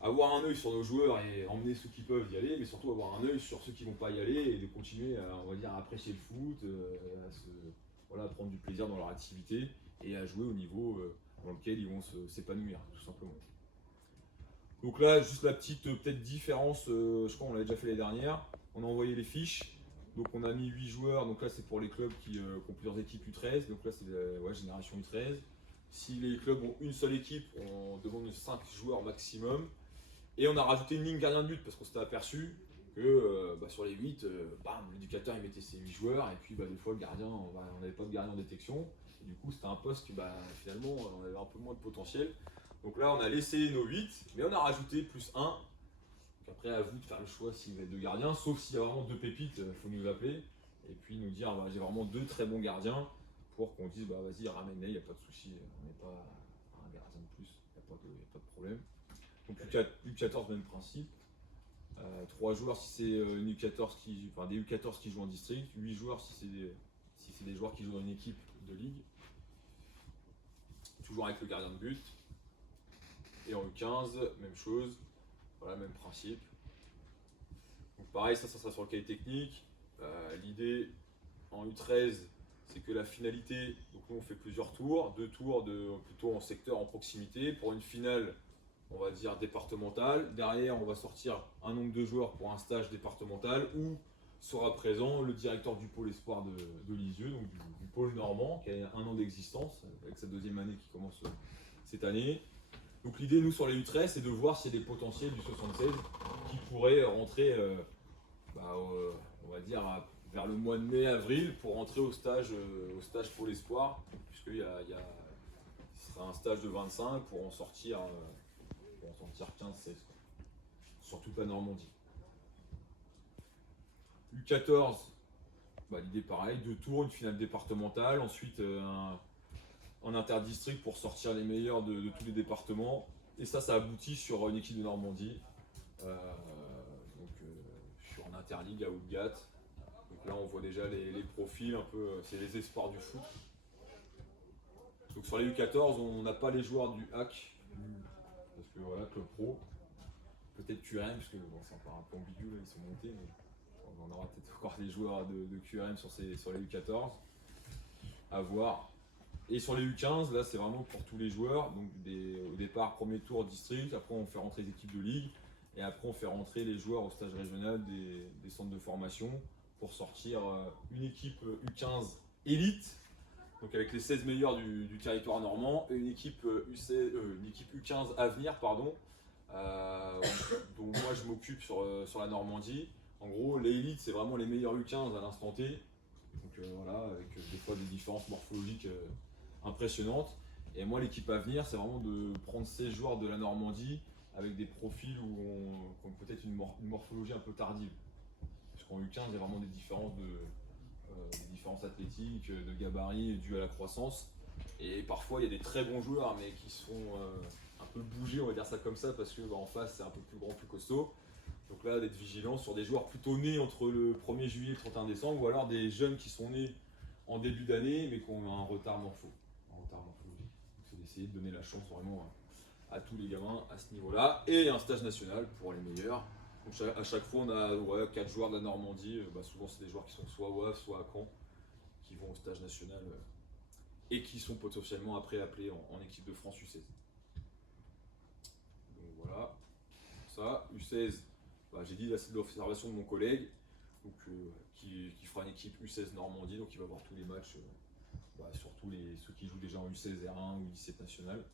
avoir un œil sur nos joueurs et emmener ceux qui peuvent y aller, mais surtout avoir un œil sur ceux qui ne vont pas y aller et de continuer à apprécier le foot, à prendre du plaisir dans leur activité et à jouer au niveau dans lequel ils vont s'épanouir, tout simplement. Donc là, juste la petite peut-être différence, je crois qu'on l'avait déjà fait l'année dernière. On a envoyé les fiches. Donc on a mis 8 joueurs. Donc là, c'est pour les clubs qui ont plusieurs équipes U13. Donc là, c'est la génération U13. Si les clubs ont une seule équipe, on demande 5 joueurs maximum. Et on a rajouté une ligne gardien de but parce qu'on s'était aperçu que sur les 8, l'éducateur il mettait ses 8 joueurs. Et puis des fois, le gardien, on n'avait pas de gardien en détection. Et du coup, c'était un poste que finalement, on avait un peu moins de potentiel. Donc là, on a laissé nos 8, mais on a rajouté plus 1. Donc après, à vous de faire le choix si vous êtes deux gardiens, sauf s'il y a vraiment deux pépites, il faut nous appeler et puis nous dire j'ai vraiment deux très bons gardiens pour qu'on dise vas-y, ramène-les, il n'y a pas de souci, on n'est pas un gardien de plus, il n'y a pas de problème. Donc U14, même principe. 3 joueurs si c'est une U14 des U14 qui jouent en district, 8 joueurs si c'est des joueurs qui jouent dans une équipe de ligue. Toujours avec le gardien de but. Et en U15, même chose, voilà, même principe. Donc pareil, ça sera sur le cahier technique. L'idée en U13, c'est que la finalité, donc nous on fait plusieurs tours, 2 tours plutôt en secteur, en proximité. Pour une finale, on va dire départementale. Derrière, on va sortir un nombre de joueurs pour un stage départemental où sera présent le directeur du pôle espoir de Lisieux, donc du pôle normand, qui a 1 an d'existence, avec sa 2e année qui commence cette année. Donc l'idée, nous, sur les U13, c'est de voir s'il y a des potentiels du 76 qui pourraient rentrer, on va dire, vers le mois de mai, avril, pour rentrer au stage Pôle Espoir, puisqu'il ce sera un stage de 25 pour en sortir 15-16, sur toute la Normandie. U14, l'idée pareil, 2 tours, une finale départementale, ensuite en interdistrict pour sortir les meilleurs de tous les départements. Et ça aboutit sur une équipe de Normandie. Je suis en interligue à Oudgat. Donc là, on voit déjà les profils, un peu, c'est les espoirs du foot. Donc sur les U14, on n'a pas les joueurs du HAC, parce que voilà, club pro. Peut-être QRM, parce que c'est encore un peu ambigu, là, ils sont montés, mais on aura peut-être encore des joueurs de QRM sur les U14. À voir. Et sur les U15, là c'est vraiment pour tous les joueurs. Donc au départ, premier tour district, après on fait rentrer les équipes de ligue, et après on fait rentrer les joueurs au stage régional des centres de formation pour sortir une équipe U15 élite, donc avec les 16 meilleurs du territoire normand, et une équipe U15 avenir, pardon, dont moi je m'occupe sur la Normandie. En gros, les élites, c'est vraiment les meilleurs U15 à l'instant T. Donc voilà, avec des fois des différences morphologiques impressionnantes. Et moi, l'équipe à venir, c'est vraiment de prendre ces joueurs de la Normandie avec des profils où on a peut-être une morphologie un peu tardive. Parce qu'en U15, il y a vraiment des différences athlétiques, de gabarit dues à la croissance. Et parfois, il y a des très bons joueurs, mais qui sont un peu bougés, on va dire ça comme ça, parce qu'en face, c'est un peu plus grand, plus costaud. Donc là, d'être vigilant sur des joueurs plutôt nés entre le 1er juillet et le 31 décembre, ou alors des jeunes qui sont nés en début d'année, mais qui ont un retard morphologique. C'est d'essayer de donner la chance vraiment à tous les gamins à ce niveau-là. Et un stage national pour les meilleurs. Donc à chaque fois, on a 4 joueurs de la Normandie. Souvent, c'est des joueurs qui sont soit au Havre, soit à Caen, qui vont au stage national et qui sont potentiellement après appelés en équipe de France U16. Donc voilà, ça, U16. J'ai dit là c'est de l'observation de mon collègue donc, qui fera une équipe U16 Normandie, donc il va voir tous les matchs, surtout ceux qui jouent déjà en U16 R1 ou U17 national.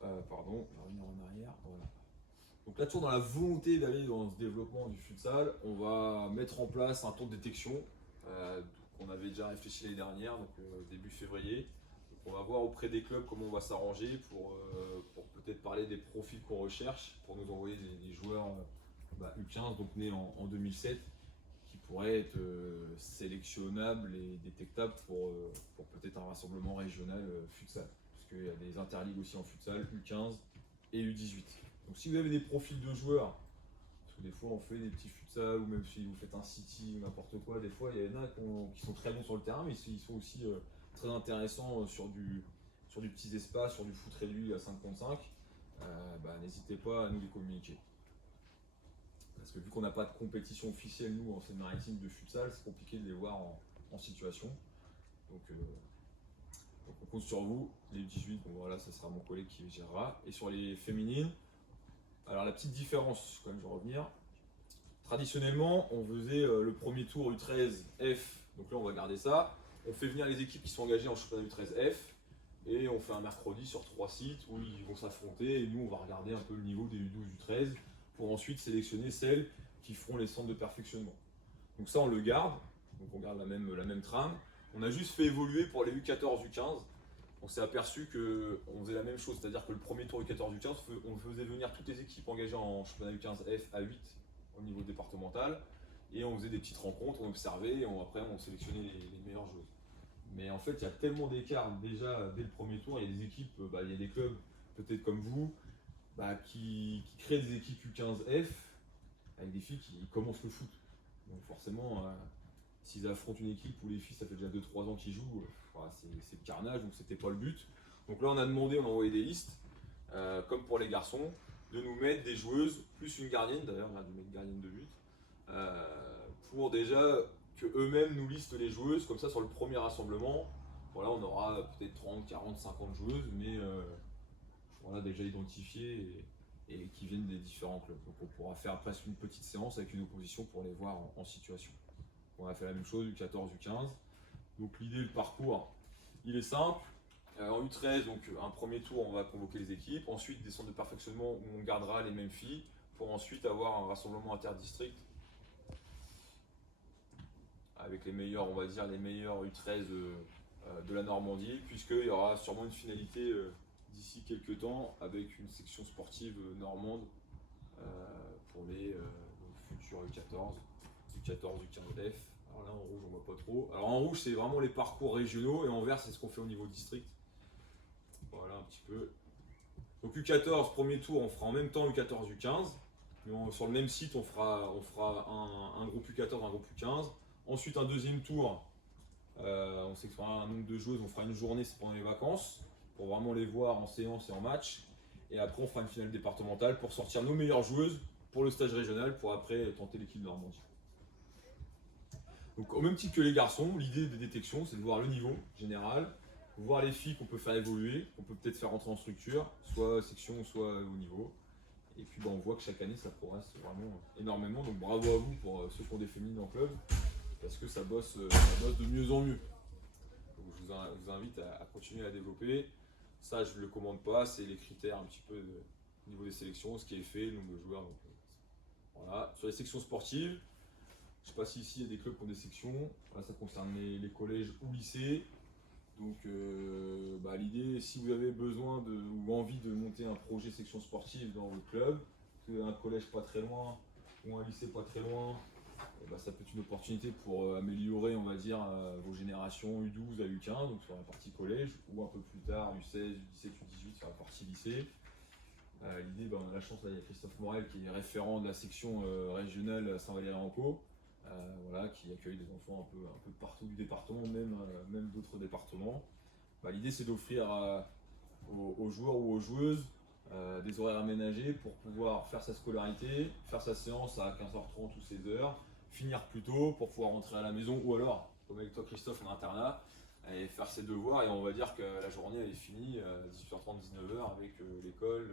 On va revenir en arrière, voilà. Donc là toujours dans la volonté d'aller dans ce développement du futsal, on va mettre en place un tour de détection qu'on avait déjà réfléchi l'année dernière, donc début février. On va voir auprès des clubs comment on va s'arranger pour peut-être parler des profils qu'on recherche, pour nous envoyer des joueurs U15, donc nés en 2007, qui pourraient être sélectionnables et détectables pour peut-être un rassemblement régional futsal. Parce qu'il y a des interligues aussi en futsal, U15 et U18. Donc si vous avez des profils de joueurs, parce que des fois on fait des petits futsal, ou même si vous faites un city ou n'importe quoi, des fois il y en a qui sont très bons sur le terrain, mais ils sont aussi très intéressant sur du petit espace, sur du foot réduit à 5 contre 5, n'hésitez pas à nous les communiquer. Parce que vu qu'on n'a pas de compétition officielle, nous, en Seine-Maritime de futsal, c'est compliqué de les voir en situation. Donc Donc on compte sur vous. Les U18, bon voilà, ça sera mon collègue qui gérera. Et sur les féminines, alors la petite différence, quand même je vais revenir. Traditionnellement, on faisait le premier tour U13F, donc là on va garder ça. On fait venir les équipes qui sont engagées en championnat U13F et on fait un mercredi sur 3 sites où ils vont s'affronter et nous on va regarder un peu le niveau des U12, U13 pour ensuite sélectionner celles qui feront les centres de perfectionnement. Donc ça on le garde, donc on garde la même trame. On a juste fait évoluer pour les U14, U15. On s'est aperçu qu'on faisait la même chose, c'est-à-dire que le premier tour U14, U15, on faisait venir toutes les équipes engagées en championnat U15F à 8 au niveau départemental et on faisait des petites rencontres, on observait et après on sélectionnait les meilleures joueuses. Mais en fait, il y a tellement d'écart déjà dès le premier tour. Il y a des équipes, il y a des clubs, peut-être comme vous, qui créent des équipes U15F avec des filles qui commencent le foot. Donc forcément, s'ils affrontent une équipe où les filles, ça fait déjà 2-3 ans qu'ils jouent, c'est le carnage, donc c'était pas le but. Donc là, on a demandé, on a envoyé des listes, comme pour les garçons, de nous mettre des joueuses, plus une gardienne, d'ailleurs, on a dû mettre une gardienne de but, pour déjà que eux-mêmes nous listent les joueuses, comme ça sur le premier rassemblement, voilà, on aura peut-être 30, 40, 50 joueuses, mais voilà, déjà identifiées et qui viennent des différents clubs. Donc on pourra faire presque une petite séance avec une opposition pour les voir en situation. On a fait la même chose, U14, U15. Donc l'idée, le parcours, il est simple. En U13, donc un premier tour, on va convoquer les équipes. Ensuite, des centres de perfectionnement où on gardera les mêmes filles pour ensuite avoir un rassemblement interdistrict avec les meilleurs, on va dire, les meilleurs U13 de la Normandie, puisqu'il y aura sûrement une finalité d'ici quelques temps avec une section sportive normande pour les futurs U14, U14, U15F. Alors là en rouge on voit pas trop. Alors en rouge c'est vraiment les parcours régionaux et en vert c'est ce qu'on fait au niveau district. Voilà un petit peu. Donc U14, premier tour, on fera en même temps U14, U15. Sur le même site on fera un groupe U14, un groupe U15. Ensuite un deuxième tour, on sait qu'il faudra un nombre de joueuses, on fera une journée, c'est pendant les vacances, pour vraiment les voir en séance et en match. Et après on fera une finale départementale pour sortir nos meilleures joueuses pour le stage régional, pour après tenter l'équipe de Normandie. Donc au même titre que les garçons, l'idée des détections, c'est de voir le niveau général, voir les filles qu'on peut faire évoluer, qu'on peut peut-être faire rentrer en structure, soit section, soit au niveau. Et puis on voit que chaque année ça progresse vraiment énormément. Donc bravo à vous pour ceux qui ont des féminines en club, parce que ça bosse de mieux en mieux. Donc, je vous invite à continuer à développer. Ça je ne le commande pas, c'est les critères un petit peu au niveau des sélections, ce qui est fait, le nombre de joueurs. Donc, voilà. Sur les sections sportives, je ne sais pas si ici il y a des clubs qui ont des sections. Là, ça concerne les collèges ou lycées. Donc l'idée, si vous avez besoin ou envie de monter un projet section sportive dans votre club, que vous avez un collège pas très loin ou un lycée pas très loin, ça peut être une opportunité pour améliorer, on va dire, vos générations U12 à U15, donc sur la partie collège, ou un peu plus tard U16, U17, U18 sur la partie lycée. L'idée, on a la chance, là il y a Christophe Morel qui est référent de la section régionale Saint-Valery-en-Caux. Qui accueille des enfants un peu partout du département, même d'autres départements. L'idée c'est d'offrir aux joueurs ou aux joueuses des horaires aménagés pour pouvoir faire sa scolarité, faire sa séance à 15h30 ou 16h, finir plus tôt pour pouvoir rentrer à la maison, ou alors, comme avec toi Christophe en internat, et faire ses devoirs, et on va dire que la journée elle est finie à 18h30, 19h avec l'école,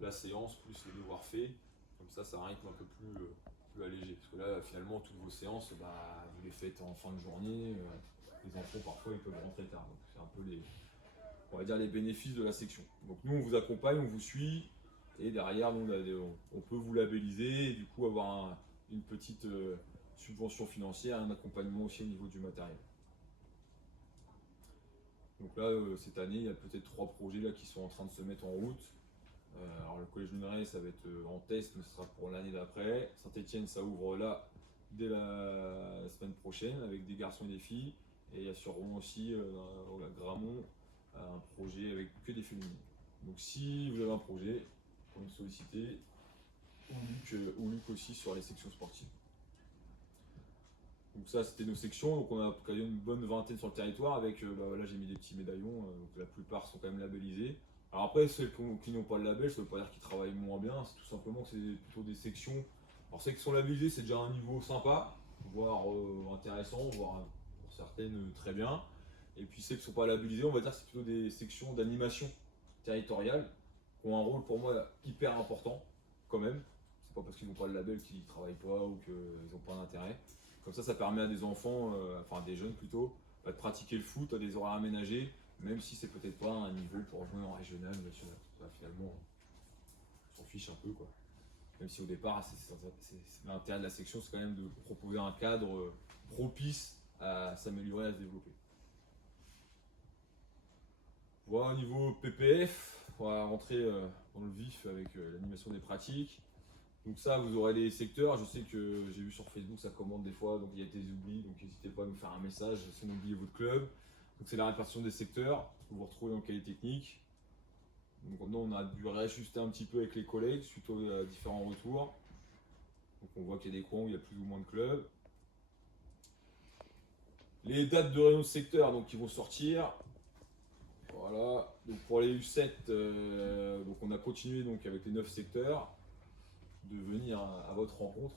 la séance plus les devoirs faits. Comme ça a un rythme un peu plus allégé, parce que là finalement toutes vos séances vous les faites en fin de journée, les enfants parfois ils peuvent rentrer tard, donc c'est un peu les bénéfices de la section. Donc nous on vous accompagne, on vous suit, et derrière nous on peut vous labelliser et du coup avoir une petite subvention financière, un accompagnement aussi au niveau du matériel. Donc là cette année il y a peut-être 3 projets là qui sont en train de se mettre en route. Alors le collège Luneray ça va être en test, mais ce sera pour l'année d'après. Saint-Etienne ça ouvre là dès la semaine prochaine avec des garçons et des filles. Et il y a sûrement aussi à Gramont un projet avec que des féminines. Donc si vous avez un projet, vous me sollicitez, ou Luc aussi sur les sections sportives. Donc ça c'était nos sections, donc on a quand même une bonne vingtaine sur le territoire avec, là j'ai mis des petits médaillons, donc la plupart sont quand même labellisés. Alors après, ceux qui n'ont pas le label, ça ne veut pas dire qu'ils travaillent moins bien, c'est tout simplement que c'est plutôt des sections. Alors celles qui sont labellisées, c'est déjà un niveau sympa, voire intéressant, voire pour certaines très bien. Et puis celles qui ne sont pas labellisées, on va dire que c'est plutôt des sections d'animation territoriale qui ont un rôle pour moi hyper important quand même. C'est pas parce qu'ils n'ont pas le label qu'ils ne travaillent pas ou qu'ils n'ont pas d'intérêt. Comme ça permet à des enfants, enfin à des jeunes plutôt, de pratiquer le foot à des horaires aménagés, même si c'est peut-être pas un niveau pour jouer en régional ou national. Finalement, on s'en fiche un peu quoi. Même si au départ, l'intérêt de la section, c'est quand même de proposer un cadre propice à s'améliorer, à se développer. Voilà, au niveau PPF, on va rentrer dans le vif avec l'animation des pratiques. Donc ça, vous aurez les secteurs. Je sais que j'ai vu sur Facebook, ça commande des fois, donc il y a des oublis, donc n'hésitez pas à nous faire un message si on oublie votre club. Donc c'est la répartition des secteurs que vous retrouvez dans le cahier technique. Donc maintenant, on a dû réajuster un petit peu avec les collègues suite aux différents retours. Donc on voit qu'il y a des coins où il y a plus ou moins de clubs. Les dates de réunion de secteur donc, qui vont sortir. Voilà. Donc pour les U7, donc on a continué donc, avec les 9 secteurs de venir à votre rencontre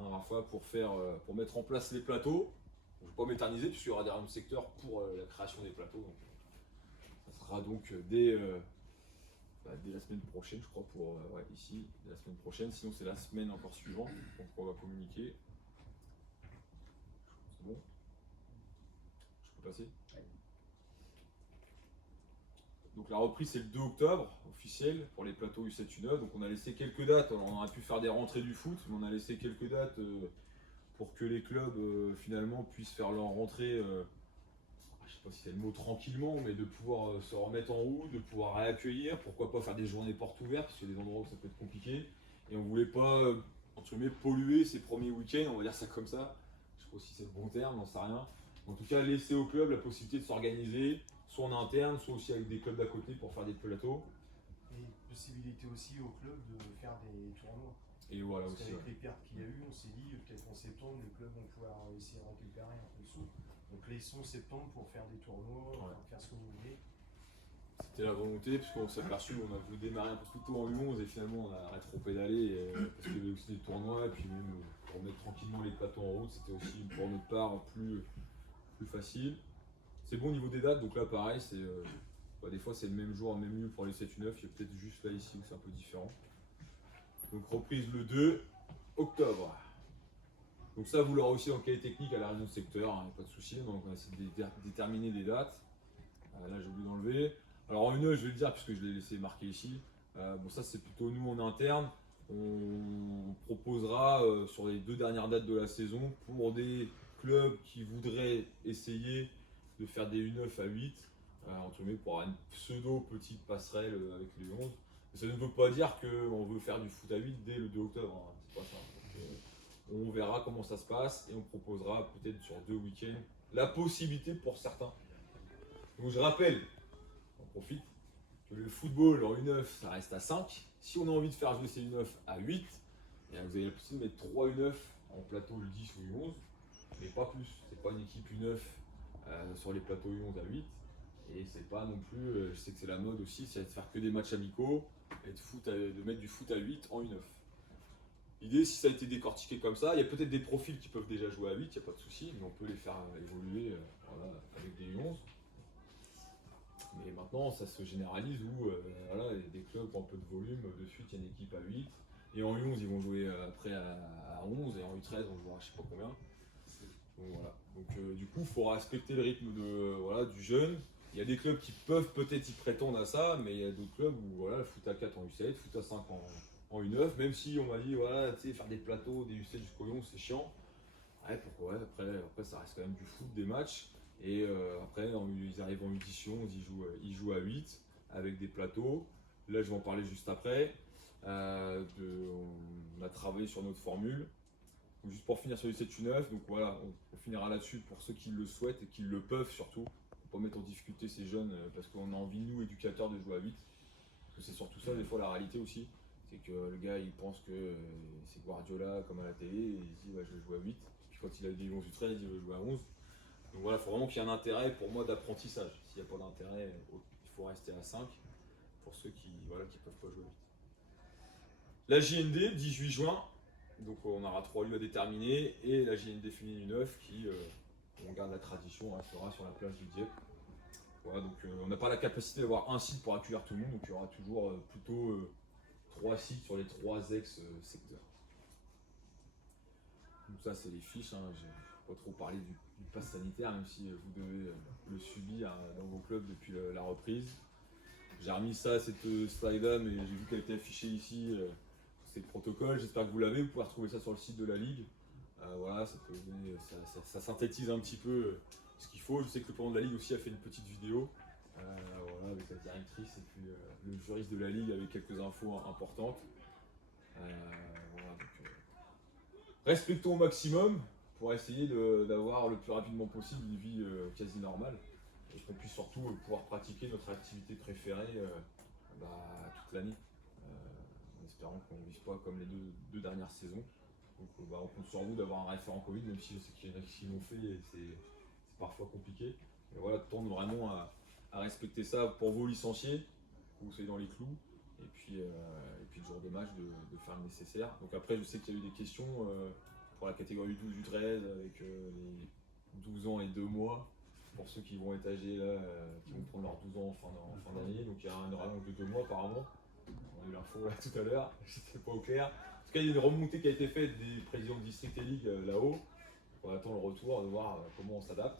à la fois pour mettre en place les plateaux. Je ne vais pas m'éterniser puisqu'il y aura des réunions de secteur pour la création des plateaux. Donc, ça sera donc dès la semaine prochaine, je crois, ici, la semaine prochaine. Sinon, c'est la semaine encore suivante, donc on va communiquer. C'est bon? Je peux passer? Donc la reprise, c'est le 2 octobre, officiel, pour les plateaux U7, U9. Donc on a laissé quelques dates. Alors, on aurait pu faire des rentrées du foot, mais on a laissé quelques dates pour que les clubs, finalement, puissent faire leur rentrée. Je ne sais pas si c'est le mot tranquillement, mais de pouvoir se remettre en route, de pouvoir réaccueillir, pourquoi pas faire des journées portes ouvertes, parce qu'il y a des endroits où ça peut être compliqué. Et on ne voulait pas, entre guillemets, polluer ces premiers week-ends, on va dire ça comme ça. Je ne sais pas si c'est le bon terme, j'en sais rien. En tout cas, laisser au club la possibilité de s'organiser, soit en interne, soit aussi avec des clubs d'à côté pour faire des plateaux. Et possibilité aussi au club de faire des tournois. Et voilà Parce aussi. qu'avec les pertes qu'il y a eu, on s'est dit peut-être en septembre, les clubs vont pouvoir essayer de récupérer un peu de sous. Donc laissons septembre pour faire des tournois, faire ce que vous voulez. C'était la volonté, puisqu'on s'est aperçu, on a voulu démarrer un peu plus tôt en U11 et finalement on a rétro-pédalé parce qu'il y avait aussi des tournois et puis même pour mettre tranquillement les plateaux en route, c'était aussi pour notre part plus facile. C'est bon au niveau des dates, donc là pareil, des fois c'est le même jour, le même lieu pour les 7 U9, il y a peut-être juste là ici où c'est un peu différent. Donc reprise le 2 octobre. Donc ça vous l'aurez aussi dans le cahier technique à la réunion de secteur, hein, pas de souci, donc on va essayer de déterminer des dates. Là j'ai oublié d'enlever. Alors en une, je vais le dire puisque je l'ai laissé marquer ici. Bon ça c'est plutôt nous en interne. On proposera sur les 2 dernières dates de la saison pour des clubs qui voudraient essayer de faire des U9 à 8, entre guillemets pour avoir une pseudo petite passerelle avec les 11. Mais ça ne veut pas dire qu'on veut faire du foot à 8 dès le 2 octobre, hein. C'est pas ça. Donc, on verra comment ça se passe et on proposera peut-être sur 2 week-ends la possibilité pour certains. Donc je rappelle, on profite, que le football en U9 ça reste à 5. Si on a envie de faire jouer ces U9 à 8, vous avez la possibilité de mettre 3 U9 en plateau U10 ou U11, mais pas plus. C'est pas une équipe U9 sur les plateaux U11 à 8. Et c'est pas non plus, je sais que c'est la mode aussi, c'est de faire que des matchs amicaux et de mettre du foot à 8 en U9. L'idée, si ça a été décortiqué comme ça, il y a peut-être des profils qui peuvent déjà jouer à 8, il n'y a pas de souci, mais on peut les faire évoluer avec des U11. Mais maintenant, ça se généralise où il y a des clubs qui ont un peu de volume, de suite il y a une équipe à 8. Et en U11, ils vont jouer après à 11, et en U13, on jouera je sais pas combien. Donc voilà. Donc du coup, il faut respecter le rythme du jeune. Il y a des clubs qui peuvent peut-être y prétendre à ça, mais il y a d'autres clubs où le foot à 4 en U7, foot à 5 en U9, même si on m'a dit, faire des plateaux, des U7 jusqu'au U11, c'est chiant. Ouais, pourquoi après, ça reste quand même du foot, des matchs. Et après, ils arrivent en U10, ils jouent à 8 avec des plateaux. Là, je vais en parler juste après. On a travaillé sur notre formule. Donc, juste pour finir sur les 7 U9, donc voilà, on finira là-dessus pour ceux qui le souhaitent et qui le peuvent surtout. Pour pas mettre en difficulté ces jeunes parce qu'on a envie, nous, éducateurs, de jouer à 8. Parce que c'est surtout ça, des fois, la réalité aussi. C'est que le gars, il pense que c'est Guardiola comme à la télé et il se dit, je vais jouer à 8. Puis quand il a dit 11 U13, il dit, je vais jouer à 11. Donc voilà, il faut vraiment qu'il y ait un intérêt pour moi d'apprentissage. S'il n'y a pas d'intérêt, il faut rester à 5 pour ceux qui ne peuvent pas jouer à 8. La JND, 18 juin, donc on aura 3 lieux à déterminer, et la JND féminine 9 qui on garde la tradition, on restera sur la plage du Dieppe. Voilà, donc on n'a pas la capacité d'avoir un site pour accueillir tout le monde, donc il y aura toujours plutôt 3 sites sur les 3 ex-secteurs. Donc ça c'est les fiches, hein. Je n'ai pas trop parlé du pass sanitaire, même si vous devez le subir dans vos clubs depuis la reprise. J'ai remis ça, cette slide-là, mais j'ai vu qu'elle était affichée ici. C'est le protocole, j'espère que vous l'avez, vous pouvez retrouver ça sur le site de la Ligue. Voilà, ça synthétise un petit peu ce qu'il faut. Je sais que le président de la Ligue aussi a fait une petite vidéo voilà, avec la directrice et puis le juriste de la Ligue avec quelques infos importantes. Voilà, donc, respectons au maximum pour essayer d'avoir le plus rapidement possible une vie quasi normale et qu'on puisse surtout pouvoir pratiquer notre activité préférée toute l'année. En espérant qu'on ne vive pas comme les deux dernières saisons. Donc on compte sur vous d'avoir un référent Covid, même si je sais qu'il y en a qui l'ont fait et c'est parfois compliqué. Mais voilà, tourne vraiment à respecter ça pour vos licenciés, que vous soyez dans les clous, et puis le jour de match de faire le nécessaire. Donc après, je sais qu'il y a eu des questions pour la catégorie 12 du 13 avec les 12 ans et 2 mois. Pour ceux qui vont être âgés là, qui vont prendre leurs 12 ans en fin d'année. Donc il y a une rallonge de 2 mois apparemment. On a eu l'info là tout à l'heure, c'était pas au clair. En tout cas, il y a une remontée qui a été faite des présidents de district et ligue là-haut. On attend le retour, de voir comment on s'adapte.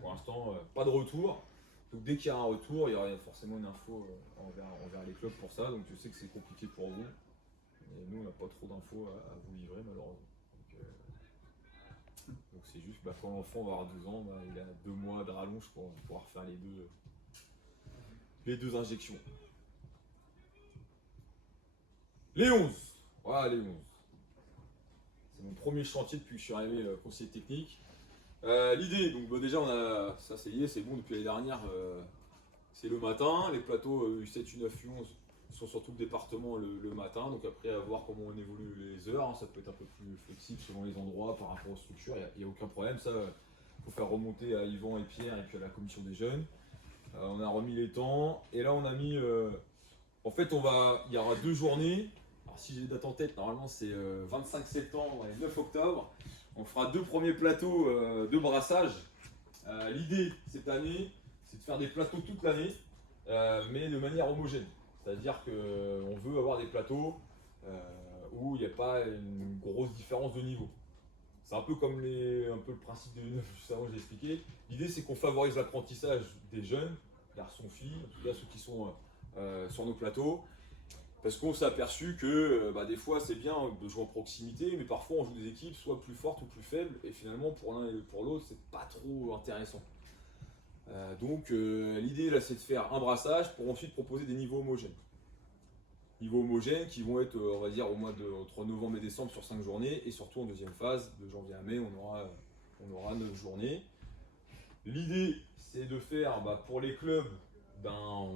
Pour l'instant, pas de retour. Donc dès qu'il y a un retour, il y aura forcément une info envers les clubs pour ça. Donc je sais que c'est compliqué pour vous. Mais nous, on n'a pas trop d'infos à vous livrer malheureusement. Donc c'est juste quand l'enfant va avoir 12 ans, il a 2 mois de rallonge pour pouvoir faire les deux injections. Les 11. Voilà les 11. C'est mon premier chantier depuis que je suis arrivé conseiller technique. L'idée, donc déjà on a, ça c'est bon depuis l'année dernière, c'est le matin. Les plateaux U7, U9, U11 sont sur tout le département le matin. Donc après à voir comment on évolue les heures, hein, ça peut être un peu plus flexible selon les endroits par rapport aux structures, il n'y a aucun problème. Ça, il faut faire remonter à Yvan et Pierre et puis à la commission des jeunes. On a remis les temps et là on a mis... en fait il y aura 2 journées. Alors si j'ai les dates en tête, normalement c'est 25 septembre et 9 octobre. On fera 2 premiers plateaux de brassage. L'idée cette année, c'est de faire des plateaux toute l'année, mais de manière homogène. C'est-à-dire qu'on veut avoir des plateaux où il n'y a pas une grosse différence de niveau. C'est un peu comme un peu le principe de U9, juste avant j'ai expliqué. L'idée c'est qu'on favorise l'apprentissage des jeunes, garçons, filles, en tout cas ceux qui sont sur nos plateaux. Parce qu'on s'est aperçu que des fois c'est bien de jouer en proximité, mais parfois on joue des équipes soit plus fortes ou plus faibles, et finalement pour l'un et pour l'autre c'est pas trop intéressant. Donc l'idée là c'est de faire un brassage pour ensuite proposer des niveaux homogènes. Niveaux homogènes qui vont être on va dire entre novembre et décembre sur 5 journées, et surtout en deuxième phase, de janvier à mai on aura 9 journées. L'idée c'est de faire pour les clubs d'un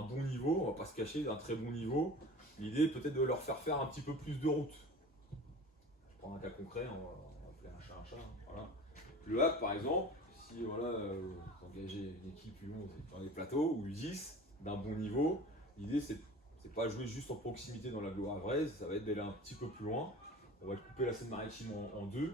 bon niveau, on va pas se cacher, d'un très bon niveau. L'idée peut-être de leur faire un petit peu plus de route. Je prends un cas concret, on va appeler un chat un chat. Voilà. Le Havre par exemple, si vous engagez une équipe U11 dans les plateaux ou U10 d'un bon niveau, l'idée c'est pas jouer juste en proximité dans l'agglo havraise, ça va être d'aller un petit peu plus loin. On va couper la Seine-Maritime en 2.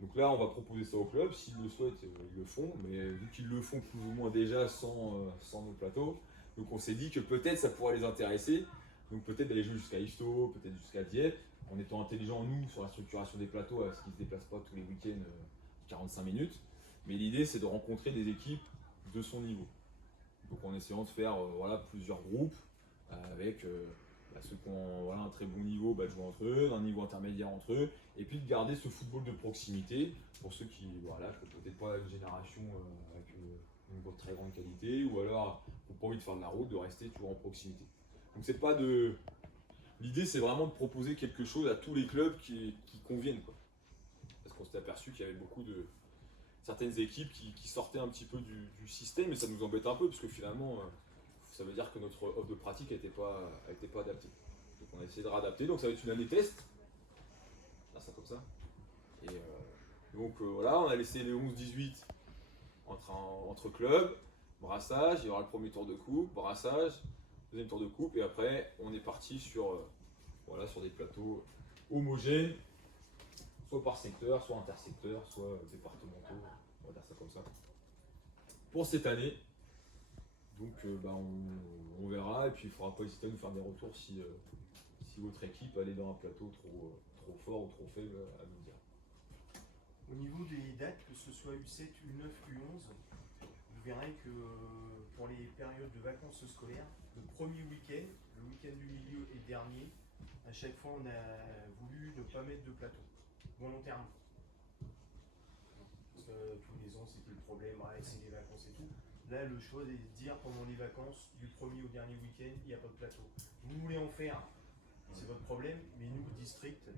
Donc là on va proposer ça au club, s'ils le souhaitent ils le font, mais vu qu'ils le font plus ou moins déjà sans nos plateaux, donc on s'est dit que peut-être ça pourrait les intéresser. Donc peut-être d'aller jouer jusqu'à Ifto, peut-être jusqu'à Dieppe, en étant intelligent nous sur la structuration des plateaux, parce qu'ils ne se déplacent pas tous les week-ends 45 minutes. Mais l'idée c'est de rencontrer des équipes de son niveau. Donc en essayant de faire plusieurs groupes avec ceux qui ont un très bon niveau, de jouer entre eux, un niveau intermédiaire entre eux, et puis de garder ce football de proximité pour ceux qui peut-être pas une génération avec une très grande qualité, ou alors n'ont pas envie de faire de la route, de rester toujours en proximité. Donc c'est pas de... L'idée c'est vraiment de proposer quelque chose à tous les clubs qui conviennent, quoi. Parce qu'on s'est aperçu qu'il y avait beaucoup de certaines équipes qui sortaient un petit peu du système, et ça nous embête un peu parce que finalement ça veut dire que notre offre de pratique n'était pas adaptée. Donc on a essayé de réadapter, donc ça va être une année test. Là ça comme ça. Et donc voilà, on a laissé les 11-18 entre clubs, brassage, il y aura le premier tour de coupe, brassage, deuxième tour de coupe, et après on est parti sur des plateaux homogènes, soit par secteur, soit intersecteur, soit départementaux. va dire ça comme ça, pour cette année. Donc on verra, et puis il ne faudra pas hésiter à nous faire des retours si votre équipe allait dans un plateau trop fort ou trop faible à nous dire. Au niveau des dates, que ce soit U7, U9, U11, vous verrez que pour les périodes de vacances scolaires, le premier week-end, le week-end du milieu et le dernier, à chaque fois on a voulu ne pas mettre de plateau, volontairement. Parce que tous les ans c'était le problème, c'est les vacances et tout. Là le choix est de dire pendant les vacances, du premier au dernier week-end, il n'y a pas de plateau. Vous voulez en faire, c'est votre problème, mais nous, district,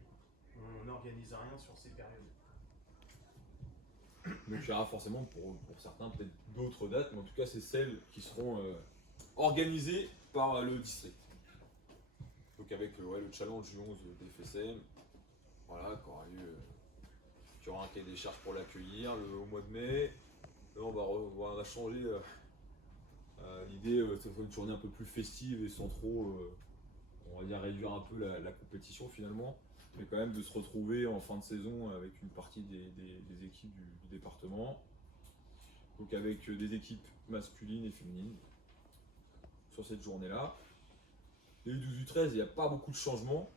on n'organise rien sur ces périodes. Donc il y aura forcément pour certains peut-être d'autres dates, mais en tout cas c'est celles qui seront organisées par le district. Donc avec le challenge du 11 des FSM, voilà, qui aura un cahier des charges pour l'accueillir au mois de mai. Là on va changer l'idée, ça sera une journée un peu plus festive et sans trop, on va dire, réduire un peu la compétition finalement. Mais quand même de se retrouver en fin de saison avec une partie des équipes du département. Donc avec des équipes masculines et féminines sur cette journée-là. Les U12 U13, il n'y a pas beaucoup de changements.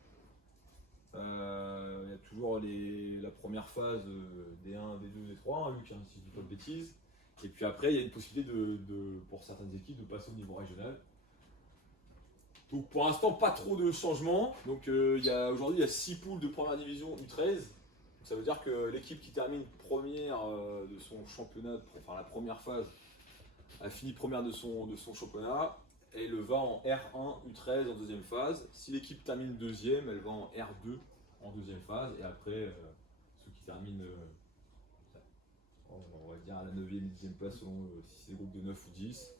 Il y a toujours la première phase des 1, des 2, des 3, hein, si je ne dis pas de bêtises. Et puis après, il y a une possibilité pour certaines équipes de passer au niveau régional. Donc pour l'instant, pas trop de changements. Donc aujourd'hui, il y a 6 poules de première division U13. Donc, ça veut dire que l'équipe qui termine première de son championnat, enfin la première phase, a fini première de son championnat. Et elle va en R1 U13 en deuxième phase. Si l'équipe termine deuxième, elle va en R2 en deuxième phase. Et après, ceux qui terminent, on va dire à la 9e et 10e place selon si c'est des groupes de 9 ou 10.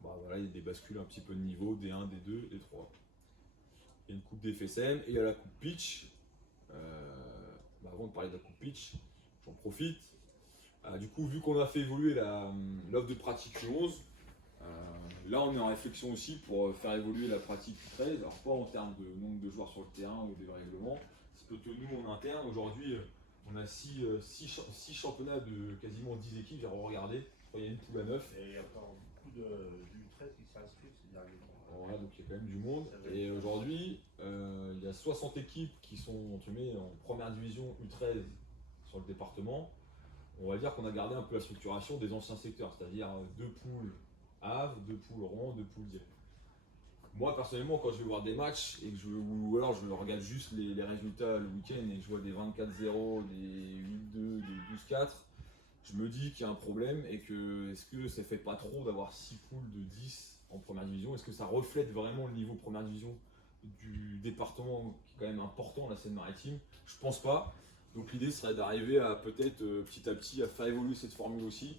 Voilà, il y a des bascules un petit peu de niveau, des 1, des 2, des 3. Il y a une coupe des FSM et il y a la coupe pitch. Avant de parler de la coupe pitch, j'en profite. Du coup, vu qu'on a fait évoluer l'offre de pratique U11, là on est en réflexion aussi pour faire évoluer la pratique U13. Alors pas en termes de nombre de joueurs sur le terrain ou des règlements, c'est plutôt nous en interne. Aujourd'hui, on a 6 championnats de quasiment 10 équipes, j'ai regardé. Il y a une poule à 9. Et il y a encore beaucoup du 13 qui s'inscrivent ces derniers temps. Voilà, donc il y a quand même du monde. Et aujourd'hui, il y a 60 équipes qui sont en première division U13 sur le département. On va dire qu'on a gardé un peu la structuration des anciens secteurs, c'est-à-dire 2 poules Havre, 2 poules Rouen, 2 poules Dieppe. Moi personnellement, quand je vais voir des matchs et que ou alors je regarde juste les résultats le week-end et que je vois des 24-0, des 8-2, des 12-4, je me dis qu'il y a un problème et que est-ce que ça fait pas trop d'avoir 6 poules de 10 en première division? Est-ce que ça reflète vraiment le niveau première division du département qui est quand même important, la Seine-Maritime? Je pense pas. Donc l'idée serait d'arriver à peut-être petit à petit à faire évoluer cette formule aussi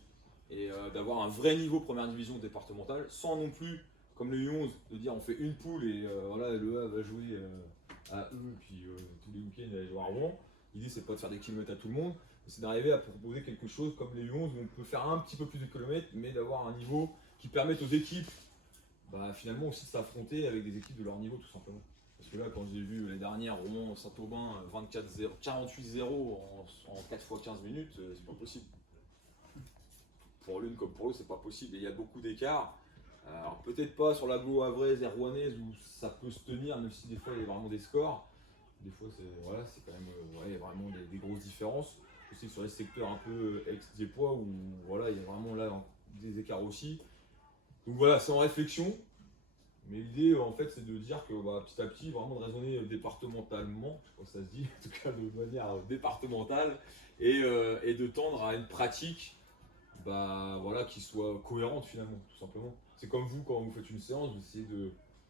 et d'avoir un vrai niveau première division départementale sans non plus, comme le U11, de dire on fait une poule et voilà, le A va jouer à eux, puis tous les week-ends il va jouer à Rouen. L'idée c'est pas de faire des kilomètres à tout le monde, c'est d'arriver à proposer quelque chose comme les U11 où on peut faire un petit peu plus de kilomètres, mais d'avoir un niveau qui permette aux équipes finalement aussi de s'affronter avec des équipes de leur niveau tout simplement. Parce que là, quand j'ai vu les dernières, Rouen, Saint-Aubin, 48-0 en 4 fois 15 minutes, c'est pas possible. Pour l'une comme pour l'autre, c'est pas possible. Et il y a beaucoup d'écarts. Alors peut-être pas sur l'agglo havraise et rouennaise où ça peut se tenir, même si des fois il y a vraiment des scores. Des fois, c'est quand même il y a vraiment des grosses différences. Je sais que sur les secteurs un peu ex-Diepois où voilà, il y a vraiment là des écarts aussi. Donc voilà, c'est en réflexion. Mais l'idée, en fait, c'est de dire que petit à petit, vraiment de raisonner départementalement, je sais pas si ça se dit, en tout cas de manière départementale, et de tendre à une pratique qui soit cohérente finalement, tout simplement. C'est comme vous, quand vous faites une séance, vous essayez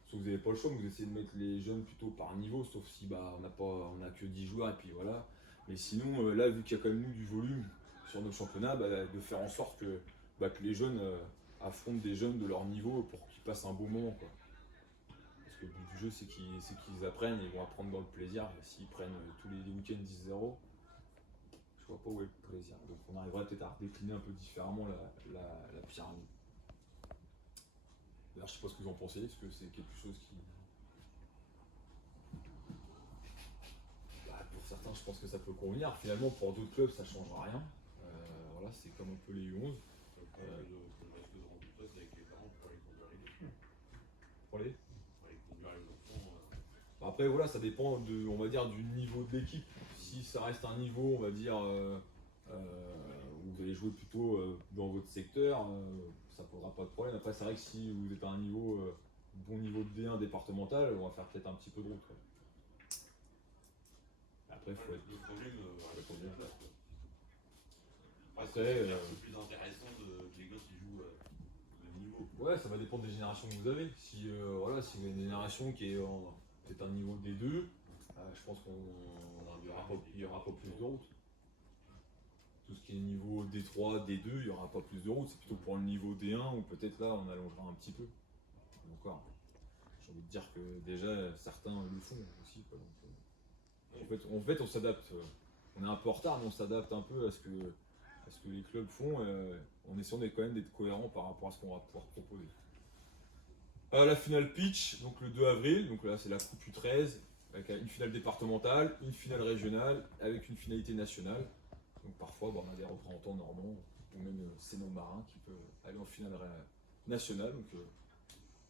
sauf que vous n'avez pas le choix, vous essayez de mettre les jeunes plutôt par niveau, sauf si on n'a que 10 joueurs, et puis voilà. Mais sinon, là, vu qu'il y a quand même du volume sur nos championnats, de faire en sorte que les jeunes affrontent des jeunes de leur niveau pour qu'ils passent un bon moment, quoi. Parce que le but du jeu, c'est qu'ils apprennent et ils vont apprendre dans le plaisir. S'ils prennent tous les week-ends 10-0, je vois pas où est le plaisir. Donc on arriverait peut-être à décliner un peu différemment la pyramide. D'ailleurs, je sais pas ce que vous en pensez, est-ce que c'est quelque chose qui... Pour certains, je pense que ça peut convenir. Finalement, pour d'autres clubs, ça ne changera rien. voilà, c'est comme un peu les U11. Après, le risque de rendre tout ça, c'est avec les parents pour les conduire les Pour les... Pour les conduire les enfants. Après voilà, ça dépend de, on va dire, du niveau de l'équipe. Si ça reste un niveau, on va dire, où vous allez jouer plutôt dans votre secteur, ça posera pas de problème. Après c'est vrai que si vous êtes à un niveau, bon niveau de D1 départemental, on va faire peut-être un petit peu de route. Quoi. Après il faut être... Le problème reste sur la place. Après, c'est plus intéressant que les gosses qui jouent le niveau. Ouais, ça va dépendre des générations que vous avez. Si, voilà, si vous avez une génération qui est peut-être un niveau D2, je pense qu'il n'y aura pas plus de route. Tout ce qui est niveau D3, D2, il n'y aura pas plus de route. C'est plutôt pour le niveau D1 où peut-être là on allongera un petit peu. Encore. J'ai envie de dire que déjà certains le font aussi. Quoi. Donc, en fait, on s'adapte. On est un peu en retard, mais on s'adapte un peu à ce que les clubs font, en essayant quand même d'être cohérent par rapport à ce qu'on va pouvoir proposer. La finale pitch, donc le 2 avril, donc là c'est la Coupe U13, avec une finale départementale, une finale régionale, avec une finalité nationale. Donc parfois on a des représentants normands, ou même sénomarins qui peuvent aller en finale nationale. Donc,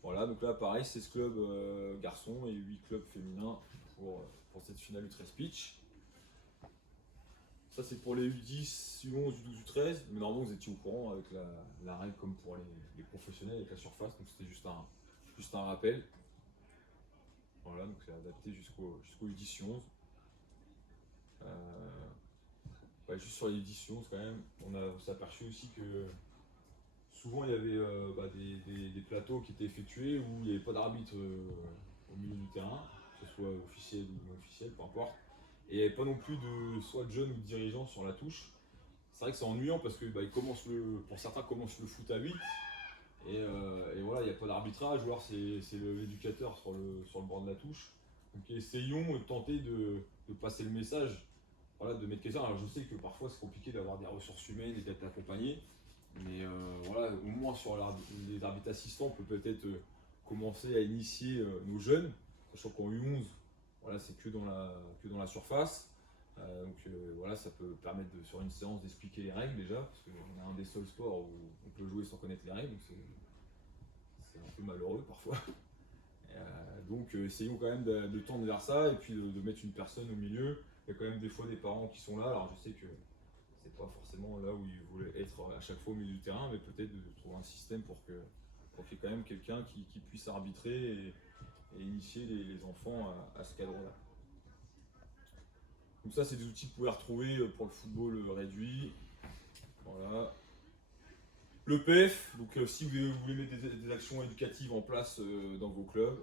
voilà, donc là pareil, 16 clubs garçons et 8 clubs féminins pour cette finale U13 pitch. Ça c'est pour les U10, U11, U12, U13, mais normalement vous étiez au courant avec la règle comme pour les professionnels avec la surface, donc c'était juste un rappel. Voilà, donc c'est adapté jusqu'au U10, U11. Juste sur les U10, U11 quand même, on s'est aperçu aussi que souvent il y avait des plateaux qui étaient effectués où il n'y avait pas d'arbitre au milieu du terrain, que ce soit officiel ou non officiel, peu importe. Et il n'y avait pas non plus soit de jeunes ou de dirigeants sur la touche. C'est vrai que c'est ennuyant parce que pour certains commencent le foot à 8 et voilà, il n'y a pas d'arbitrage, ou alors c'est l'éducateur sur le bord de la touche. Donc essayons de tenter de passer le message, voilà, de mettre quelqu'un. Alors je sais que parfois c'est compliqué d'avoir des ressources humaines et d'être accompagné, mais voilà, au moins sur les arbitres assistants, on peut peut-être commencer à initier nos jeunes, sachant qu'en U11, voilà, c'est que dans la surface. Voilà, ça peut permettre sur une séance d'expliquer les règles déjà, parce qu'on a un des seuls sports où on peut jouer sans connaître les règles, donc c'est un peu malheureux parfois. Donc essayons quand même de tendre vers ça et puis de mettre une personne au milieu. Il y a quand même des fois des parents qui sont là, alors je sais que c'est pas forcément là où ils voulaient être à chaque fois au milieu du terrain, mais peut-être de trouver un système pour qu'il y ait quand même quelqu'un qui puisse arbitrer et initier les enfants à ce cadre-là. Donc ça c'est des outils que vous pouvez retrouver pour le football réduit. Voilà. Le PEF, donc si vous voulez mettre des actions éducatives en place dans vos clubs,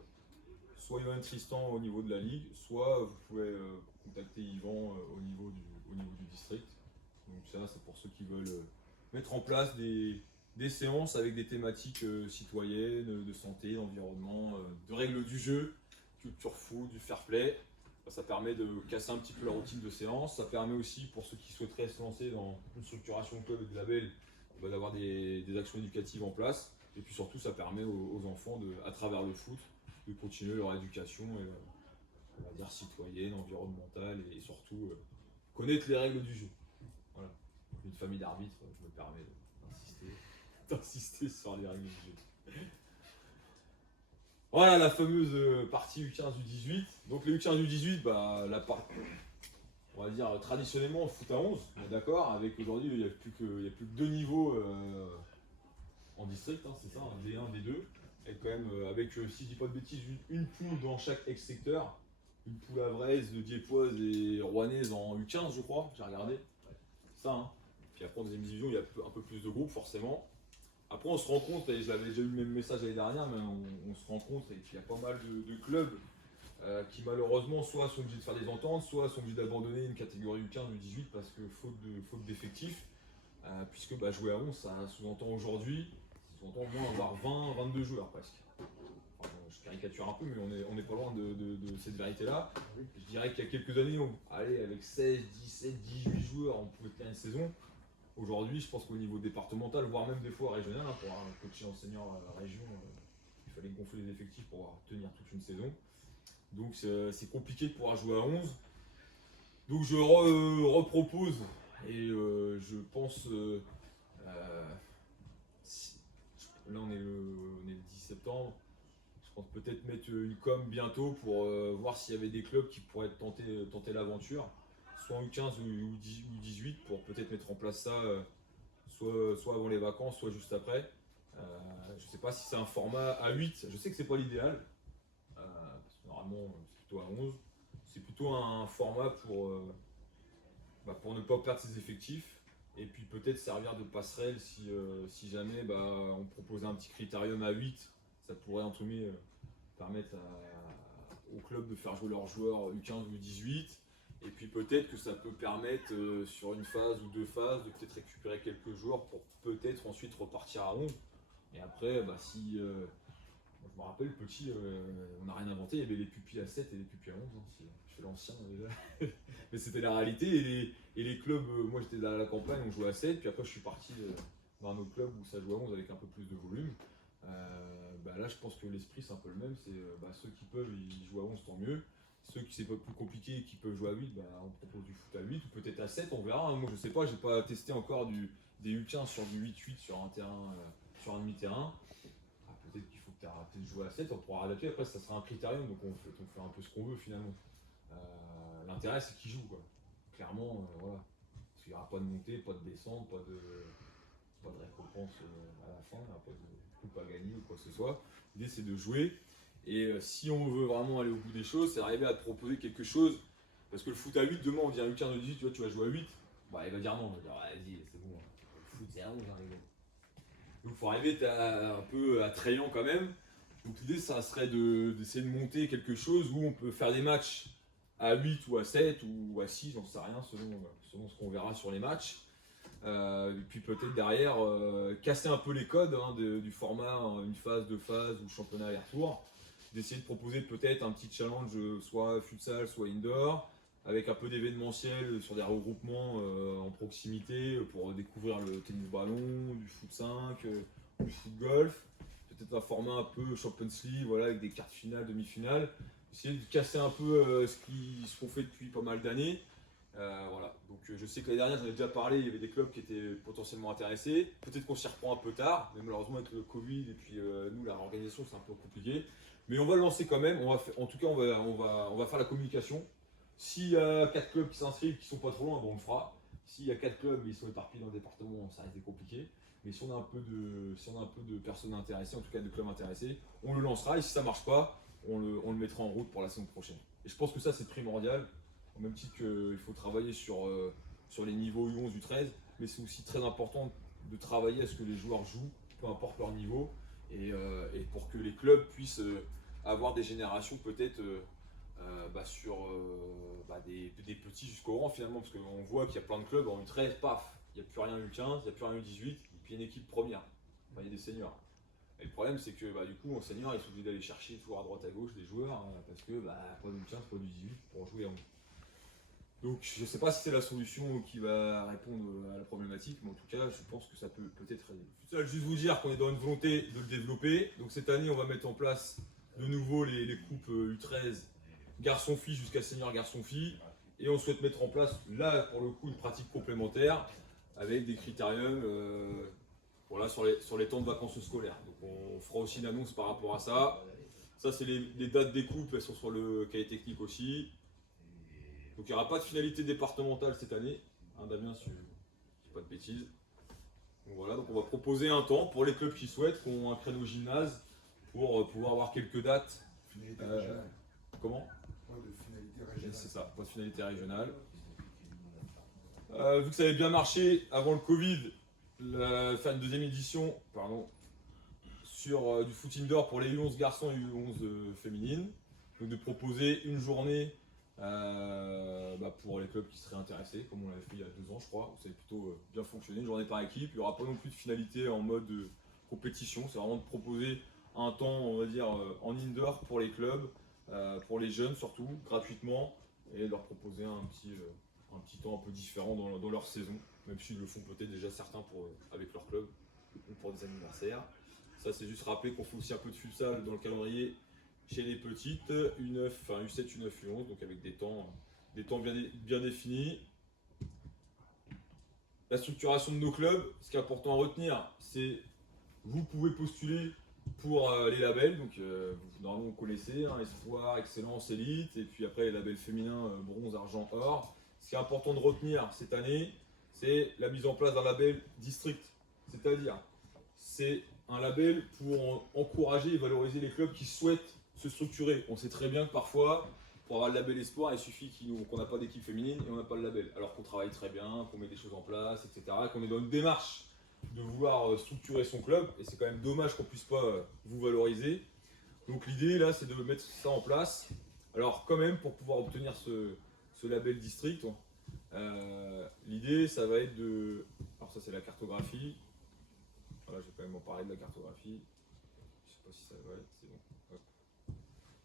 soit Yoann Tristan au niveau de la ligue, soit vous pouvez contacter Yvan au niveau du district. Donc ça c'est pour ceux qui veulent mettre en place des séances avec des thématiques citoyennes, de santé, d'environnement, de règles du jeu, culture foot, du fair play. Ça permet de casser un petit peu la routine de séance. Ça permet aussi pour ceux qui souhaiteraient se lancer dans une structuration de club et de label, d'avoir des actions éducatives en place. Et puis surtout ça permet aux enfants à travers le foot de continuer leur éducation on va dire citoyenne, environnementale et surtout connaître les règles du jeu. Voilà. Une famille d'arbitres, je me permets d'insister sur les règles du jeu. Voilà la fameuse partie U15 U18. Donc les U15 U18, on va dire traditionnellement foot à 11, on est d'accord, avec aujourd'hui il n'y a plus que 2 niveaux en district, hein, c'est ça, D1, D2. Et quand même avec, si je dis pas de bêtises, une poule dans chaque ex-secteur. Une poule havraise, diepoise et rouennaise en U15 je crois, j'ai regardé. Ça, hein. Puis après en deuxième division il y a un peu plus de groupes forcément. Après on se rend compte, et j'avais déjà eu le même message l'année dernière, mais on se rend compte et qu'il y a pas mal de clubs qui malheureusement soit sont obligés de faire des ententes, soit sont obligés d'abandonner une catégorie U15 ou U18 parce que faute d'effectifs. Puisque jouer à 11 ça sous-entend aujourd'hui, ça sous-entend au moins avoir 20-22 joueurs presque. Enfin, je caricature un peu mais on est pas loin de cette vérité-là. Je dirais qu'il y a quelques années, avec 16, 17, 18 joueurs on pouvait faire une saison. Aujourd'hui, je pense qu'au niveau départemental, voire même des fois régional, hein, pour un coach enseignant à la région, il fallait gonfler les effectifs pour pouvoir tenir toute une saison. Donc c'est compliqué de pouvoir jouer à 11. Donc je repropose Et je pense, là on est le 10 septembre, je pense peut-être mettre une com bientôt pour voir s'il y avait des clubs qui pourraient tenter l'aventure, soit en U15 ou 18 pour peut-être mettre en place ça, soit avant les vacances, soit juste après. Je sais pas si c'est un format à 8, je sais que c'est pas l'idéal, parce que normalement c'est plutôt à 11. C'est plutôt un format pour ne pas perdre ses effectifs et puis peut-être servir de passerelle si jamais on proposait un petit critérium à 8, ça pourrait entre guillemets permettre au club de faire jouer leurs joueurs U15 ou U18 et puis peut-être que ça peut permettre sur une phase ou deux phases de peut-être récupérer quelques joueurs pour peut-être ensuite repartir à 11 et après si je me rappelle, petit, on n'a rien inventé, il y avait les pupilles à 7 et les pupilles à 11, hein, si je fais l'ancien déjà. Mais c'était la réalité, et les clubs, moi j'étais à la campagne, on jouait à 7, puis après je suis parti dans un autre club où ça jouait à 11 avec un peu plus de volume. Là je pense que l'esprit c'est un peu le même, c'est ceux qui peuvent, ils jouent à 11, tant mieux. Ceux qui c'est pas plus compliqué et qui peuvent jouer à 8, on propose du foot à 8 ou peut-être à 7, on verra. Hein. Moi je sais pas, j'ai pas testé encore des U15 sur du 8-8 sur un terrain, sur un demi-terrain. Peut-être qu'il faut que tu arrêtes de jouer à 7, on pourra adapter, après ça sera un critérium, donc on fait un peu ce qu'on veut finalement. L'intérêt c'est qu'ils jouent quoi. Clairement, voilà. Parce qu'il n'y aura pas de montée, pas de descente, pas de récompense à la fin, il n'y aura pas de coupe à gagner ou quoi que ce soit. L'idée c'est de jouer, et si on veut vraiment aller au bout des choses, c'est d'arriver à te proposer quelque chose, parce que le foot à 8, demain on dit à un U15 de 18, tu vois, tu vas jouer à 8, il va dire non, il va dire vas-y, c'est bon, le foot c'est à 11, hein, donc il faut arriver un peu attrayant quand même. Donc l'idée ça serait d'essayer de monter quelque chose où on peut faire des matchs à 8 ou à 7 ou à 6, j'en sais rien, selon ce qu'on verra sur les matchs. Et puis peut-être derrière casser un peu les codes du format, une phase, deux phases ou championnat aller-retour. D'essayer de proposer peut-être un petit challenge, soit futsal, soit indoor, avec un peu d'événementiel sur des regroupements en proximité pour découvrir le tennis ballon, du foot 5, du foot golf, peut-être un format un peu Champions League, voilà, avec des quarts finales, demi-finales, essayer de casser un peu ce qu'on fait depuis pas mal d'années. Voilà. Donc je sais que l'année dernière j'en ai déjà parlé, il y avait des clubs qui étaient potentiellement intéressés, peut-être qu'on s'y reprend un peu tard, mais malheureusement avec le Covid et puis nous la réorganisation c'est un peu compliqué, mais on va le lancer quand même, en tout cas on va faire la communication. S'il y a 4 clubs qui s'inscrivent, qui sont pas trop loin, on le fera. S'il y a 4 clubs mais ils sont éparpillés dans le département, ça risque compliqué. Mais si on a un peu de personnes intéressées, en tout cas de clubs intéressés, on le lancera, et si ça marche pas, on le mettra en route pour la saison prochaine. Et je pense que ça c'est primordial, au même titre qu'il faut travailler sur les niveaux U11, U13, mais c'est aussi très important de travailler à ce que les joueurs jouent, peu importe leur niveau, et pour que les clubs puissent avoir des générations peut-être sur des petits jusqu'au rang finalement, parce qu'on voit qu'il y a plein de clubs en U13, paf, il n'y a plus rien U15, il n'y a plus rien U18, et puis une équipe première, il y a des seniors. Et le problème c'est que du coup en senior ils sont obligés d'aller chercher toujours à droite à gauche des joueurs, parce que pas du U15, pas du 18 pour jouer en. Donc je ne sais pas si c'est la solution qui va répondre à la problématique, mais en tout cas je pense que ça peut peut-être aider. Je veux juste vous dire qu'on est dans une volonté de le développer. Donc cette année on va mettre en place de nouveau les coupes U13 garçon-fille jusqu'à senior garçon-fille. Et on souhaite mettre en place là pour le coup une pratique complémentaire avec des critériums sur les temps de vacances scolaires. Donc on fera aussi une annonce par rapport à ça. Ça c'est les dates des coupes, elles sont sur le cahier technique aussi. Donc il n'y aura pas de finalité départementale cette année, Damien, si je ne dis pas de bêtises. Donc voilà, donc on va proposer un temps pour les clubs qui souhaitent, qui ont un créneau gymnase, pour pouvoir avoir quelques dates. Finalité régionale. Comment ? Pas de finalité régionale. C'est ça, pas de finalité régionale. Vu que ça avait bien marché avant le Covid, faire une deuxième édition sur du foot indoor pour les U11 garçons et U11 féminines. Donc de proposer une journée pour les clubs qui seraient intéressés, comme on l'avait fait il y a 2 ans je crois, ça avait plutôt bien fonctionné, une journée par équipe, il n'y aura pas non plus de finalité en mode compétition, c'est vraiment de proposer un temps on va dire en indoor pour les clubs, pour les jeunes surtout, gratuitement, et leur proposer un petit temps un peu différent dans leur saison, même s'ils le font peut-être déjà certains avec leur club, ou pour des anniversaires. Ça c'est juste rappeler qu'on fait aussi un peu de futsal dans le calendrier chez les petites, U9, enfin U7, U9, U11, donc avec des temps bien définis. la structuration de nos clubs, ce qui est important à retenir, c'est vous pouvez postuler pour les labels. Donc, normalement, vous connaissez Espoir, Excellence, Élite, et puis après les labels féminins bronze, argent, or. Ce qui est important de retenir cette année, c'est la mise en place d'un label district. C'est-à-dire, c'est un label pour encourager et valoriser les clubs qui souhaitent se structurer. On sait très bien que parfois, pour avoir le label espoir, il suffit qu'on n'a pas d'équipe féminine et on n'a pas le label. Alors qu'on travaille très bien, qu'on met des choses en place, etc. Qu'on est dans une démarche de vouloir structurer son club. Et c'est quand même dommage qu'on ne puisse pas vous valoriser. Donc l'idée là, c'est de mettre ça en place. Alors quand même, pour pouvoir obtenir ce label district, l'idée, ça va être de... Alors ça, c'est la cartographie. Voilà, je vais quand même en parler de la cartographie. Je sais pas si ça va être... C'est bon. Hop.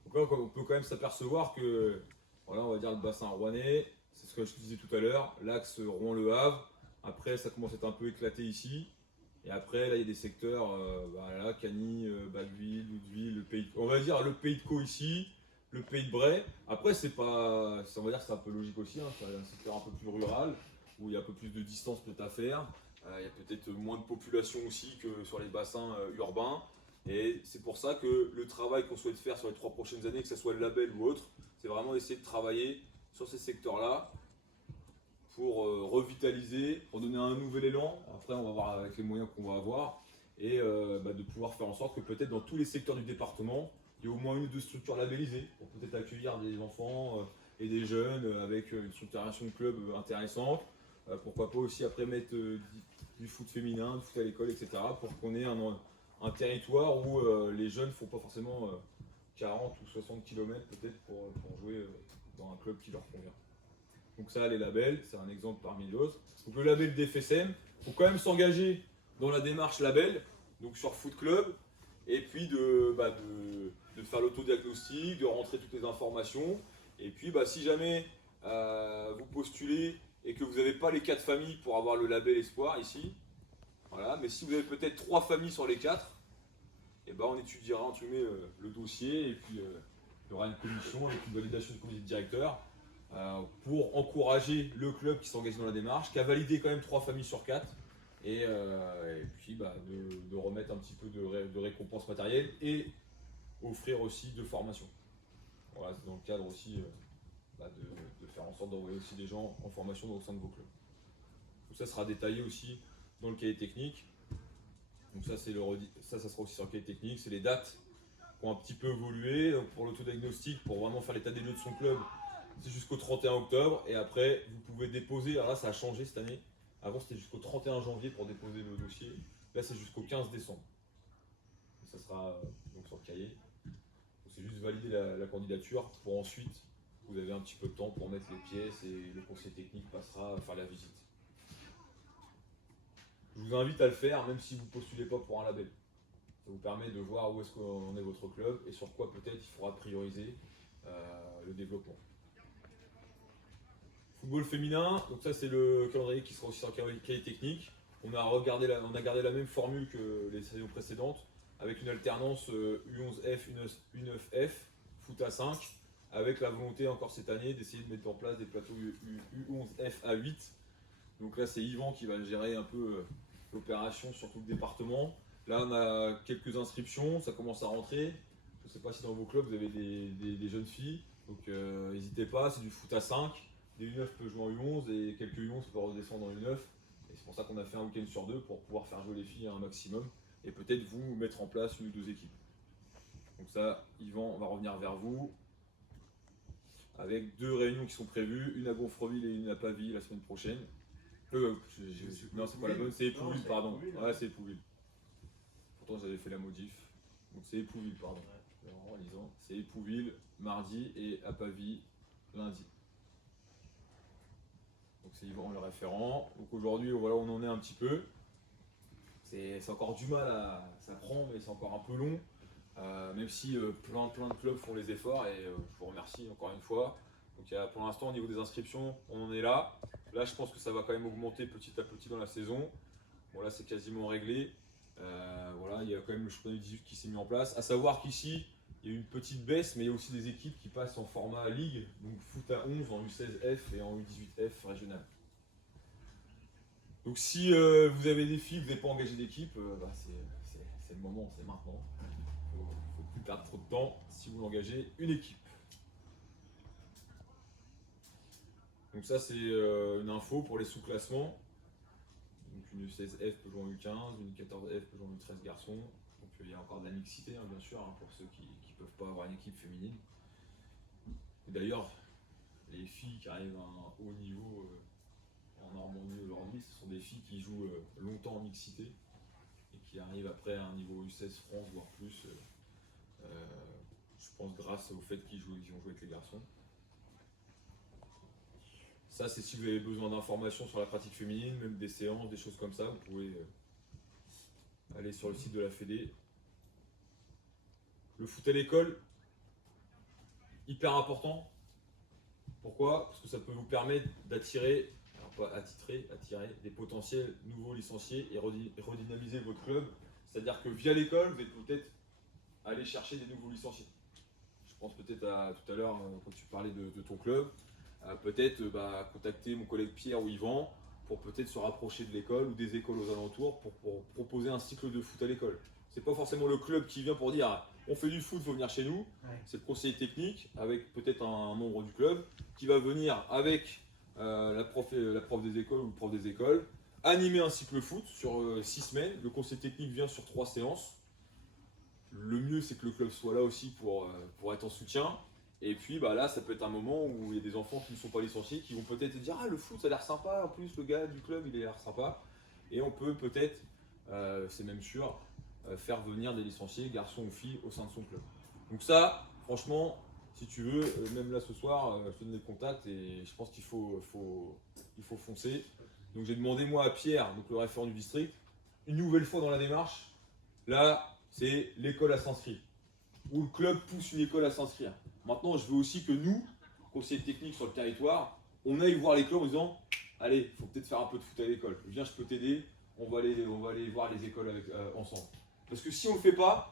Donc là, on peut quand même s'apercevoir que, voilà, on va dire le bassin rouennais, c'est ce que je te disais tout à l'heure, l'axe Rouen-Le Havre. Après, ça commence à être un peu éclaté ici. Et après, là, il y a des secteurs, là, Cagny, Batteville, Doudeville, on va dire le Pays de Caux ici, le Pays de Bray. Après, c'est pas, on va dire que c'est un peu logique aussi, c'est un secteur un peu plus rural, où il y a un peu plus de distance peut-être à faire. Il y a peut-être moins de population aussi que sur les bassins urbains. Et c'est pour ça que le travail qu'on souhaite faire sur les 3 prochaines années, que ce soit le label ou autre, c'est vraiment essayer de travailler sur ces secteurs-là pour revitaliser, pour donner un nouvel élan. Après, on va voir avec les moyens qu'on va avoir et de pouvoir faire en sorte que peut-être dans tous les secteurs du département, il y ait au moins une ou deux structures labellisées pour peut-être accueillir des enfants et des jeunes avec une structuration de club intéressante. Pourquoi pas aussi après mettre du foot féminin, du foot à l'école, etc. pour qu'on ait un territoire où les jeunes ne font pas forcément 40 ou 60 km peut-être pour jouer dans un club qui leur convient. Donc ça, les labels, c'est un exemple parmi d'autres. Donc le label d'FSM, il faut quand même s'engager dans la démarche label, donc sur Foot Club, et puis de faire l'autodiagnostic, de rentrer toutes les informations. Et puis si jamais vous postulez et que vous n'avez pas les 4 familles pour avoir le label Espoir ici, voilà, mais si vous avez peut-être 3 familles sur les 4, et on étudiera entre guillemets le dossier et puis il y aura une commission avec une validation du comité de directeur pour encourager le club qui s'engage dans la démarche, qui a validé quand même 3 familles sur 4 et puis de remettre un petit peu de récompense matérielle et offrir aussi de formation. Voilà, c'est dans le cadre aussi de faire en sorte d'envoyer aussi des gens en formation au sein de vos clubs. Tout ça sera détaillé aussi dans le cahier technique. Donc ça sera aussi sur le cahier technique, c'est les dates qui ont un petit peu évolué. Donc pour l'autodiagnostic, pour vraiment faire l'état des lieux de son club, c'est jusqu'au 31 octobre et après vous pouvez déposer, alors là ça a changé cette année, avant c'était jusqu'au 31 janvier pour déposer le dossier, là c'est jusqu'au 15 décembre. Et ça sera donc sur le cahier. Donc c'est juste valider la candidature pour ensuite, vous avez un petit peu de temps pour mettre les pièces et le conseil technique passera à faire la visite. Je vous invite à le faire même si vous ne postulez pas pour un label. Ça vous permet de voir où est-ce qu'en est votre club et sur quoi peut-être il faudra prioriser le développement. Football féminin, donc ça c'est le calendrier qui sera aussi sur le cahier technique. On a gardé la même formule que les saisons précédentes avec une alternance U11F, U9F, foot à 5, avec la volonté encore cette année d'essayer de mettre en place des plateaux U11F à 8. Donc là c'est Yvan qui va gérer un peu l'opération sur tout le département. Là on a quelques inscriptions, ça commence à rentrer. Je ne sais pas si dans vos clubs vous avez des jeunes filles, donc n'hésitez pas, c'est du foot à 5. Des U9 peuvent jouer en U11 et quelques U11 peuvent redescendre en U9. Et c'est pour ça qu'on a fait un week-end sur 2 pour pouvoir faire jouer les filles à un maximum et peut-être vous mettre en place une ou 2 équipes. Donc ça, Yvan va revenir vers vous avec 2 réunions qui sont prévues, une à Gonfreville et une à Pavie la semaine prochaine. Non, c'est pas la bonne, c'est Épouville, pardon. Ouais, c'est Épouville. Pourtant j'avais fait la modif. Donc c'est Épouville, pardon. En lisant, c'est Épouville mardi et à Pavie lundi. Donc c'est Yvan le référent. Donc aujourd'hui, voilà où on en est un petit peu. C'est encore du mal ça prend, mais c'est encore un peu long. Même si plein de clubs font les efforts et je vous remercie encore une fois. Donc pour l'instant au niveau des inscriptions, on en est là. Là je pense que ça va quand même augmenter petit à petit dans la saison. Bon là c'est quasiment réglé. Voilà, il y a quand même le championnat U18 qui s'est mis en place. À savoir qu'ici, il y a eu une petite baisse, mais il y a aussi des équipes qui passent en format ligue, donc foot à 11 en U16F et en U18F régional. Donc si vous avez des filles, vous n'avez pas engagé d'équipe, c'est le moment, c'est maintenant. Il ne faut plus perdre trop de temps si vous engagez une équipe. Donc ça c'est une info pour les sous-classements. Donc une U16F peut jouer en U15, une U14F peut jouer en U13 garçons. Donc il y a encore de la mixité bien sûr pour ceux qui ne peuvent pas avoir une équipe féminine. Et d'ailleurs, les filles qui arrivent à un haut niveau en Normandie aujourd'hui, ce sont des filles qui jouent longtemps en mixité et qui arrivent après à un niveau U16 France voire plus. Je pense grâce au fait qu'ils ont joué avec les garçons. Ça, c'est si vous avez besoin d'informations sur la pratique féminine, même des séances, des choses comme ça, vous pouvez aller sur le site de la Fédé. Le foot à l'école, hyper important. Pourquoi? Parce que ça peut vous permettre d'attirer, alors pas attirer des potentiels nouveaux licenciés et redynamiser votre club. C'est-à-dire que via l'école, vous allez peut-être aller chercher des nouveaux licenciés. Je pense peut-être à tout à l'heure quand tu parlais de ton club. Peut-être contacter mon collègue Pierre ou Yvan pour peut-être se rapprocher de l'école ou des écoles aux alentours pour proposer un cycle de foot à l'école. C'est pas forcément le club qui vient pour dire on fait du foot, il faut venir chez nous. Ouais. C'est le conseiller technique avec peut-être un membre du club qui va venir avec la prof des écoles ou le prof des écoles animer un cycle foot sur 6 semaines. Le conseiller technique vient sur 3 séances. Le mieux c'est que le club soit là aussi pour être en soutien. Et puis là, ça peut être un moment où il y a des enfants qui ne sont pas licenciés qui vont peut-être dire ah le foot ça a l'air sympa, en plus le gars du club il a l'air sympa. Et on peut peut-être, c'est même sûr, faire venir des licenciés, garçons ou filles, au sein de son club. Donc ça, franchement, si tu veux, même là ce soir, je te donne les contacts et je pense qu'il faut foncer. Donc j'ai demandé moi à Pierre, donc le référent du district, une nouvelle fois dans la démarche, là c'est l'école à s'inscrire. Où le club pousse une école à s'inscrire. Maintenant, je veux aussi que nous, conseillers techniques sur le territoire, on aille voir les clubs en disant allez, il faut peut-être faire un peu de foot à l'école. Viens, je peux t'aider, on va aller voir les écoles ensemble. Parce que si on ne le fait pas,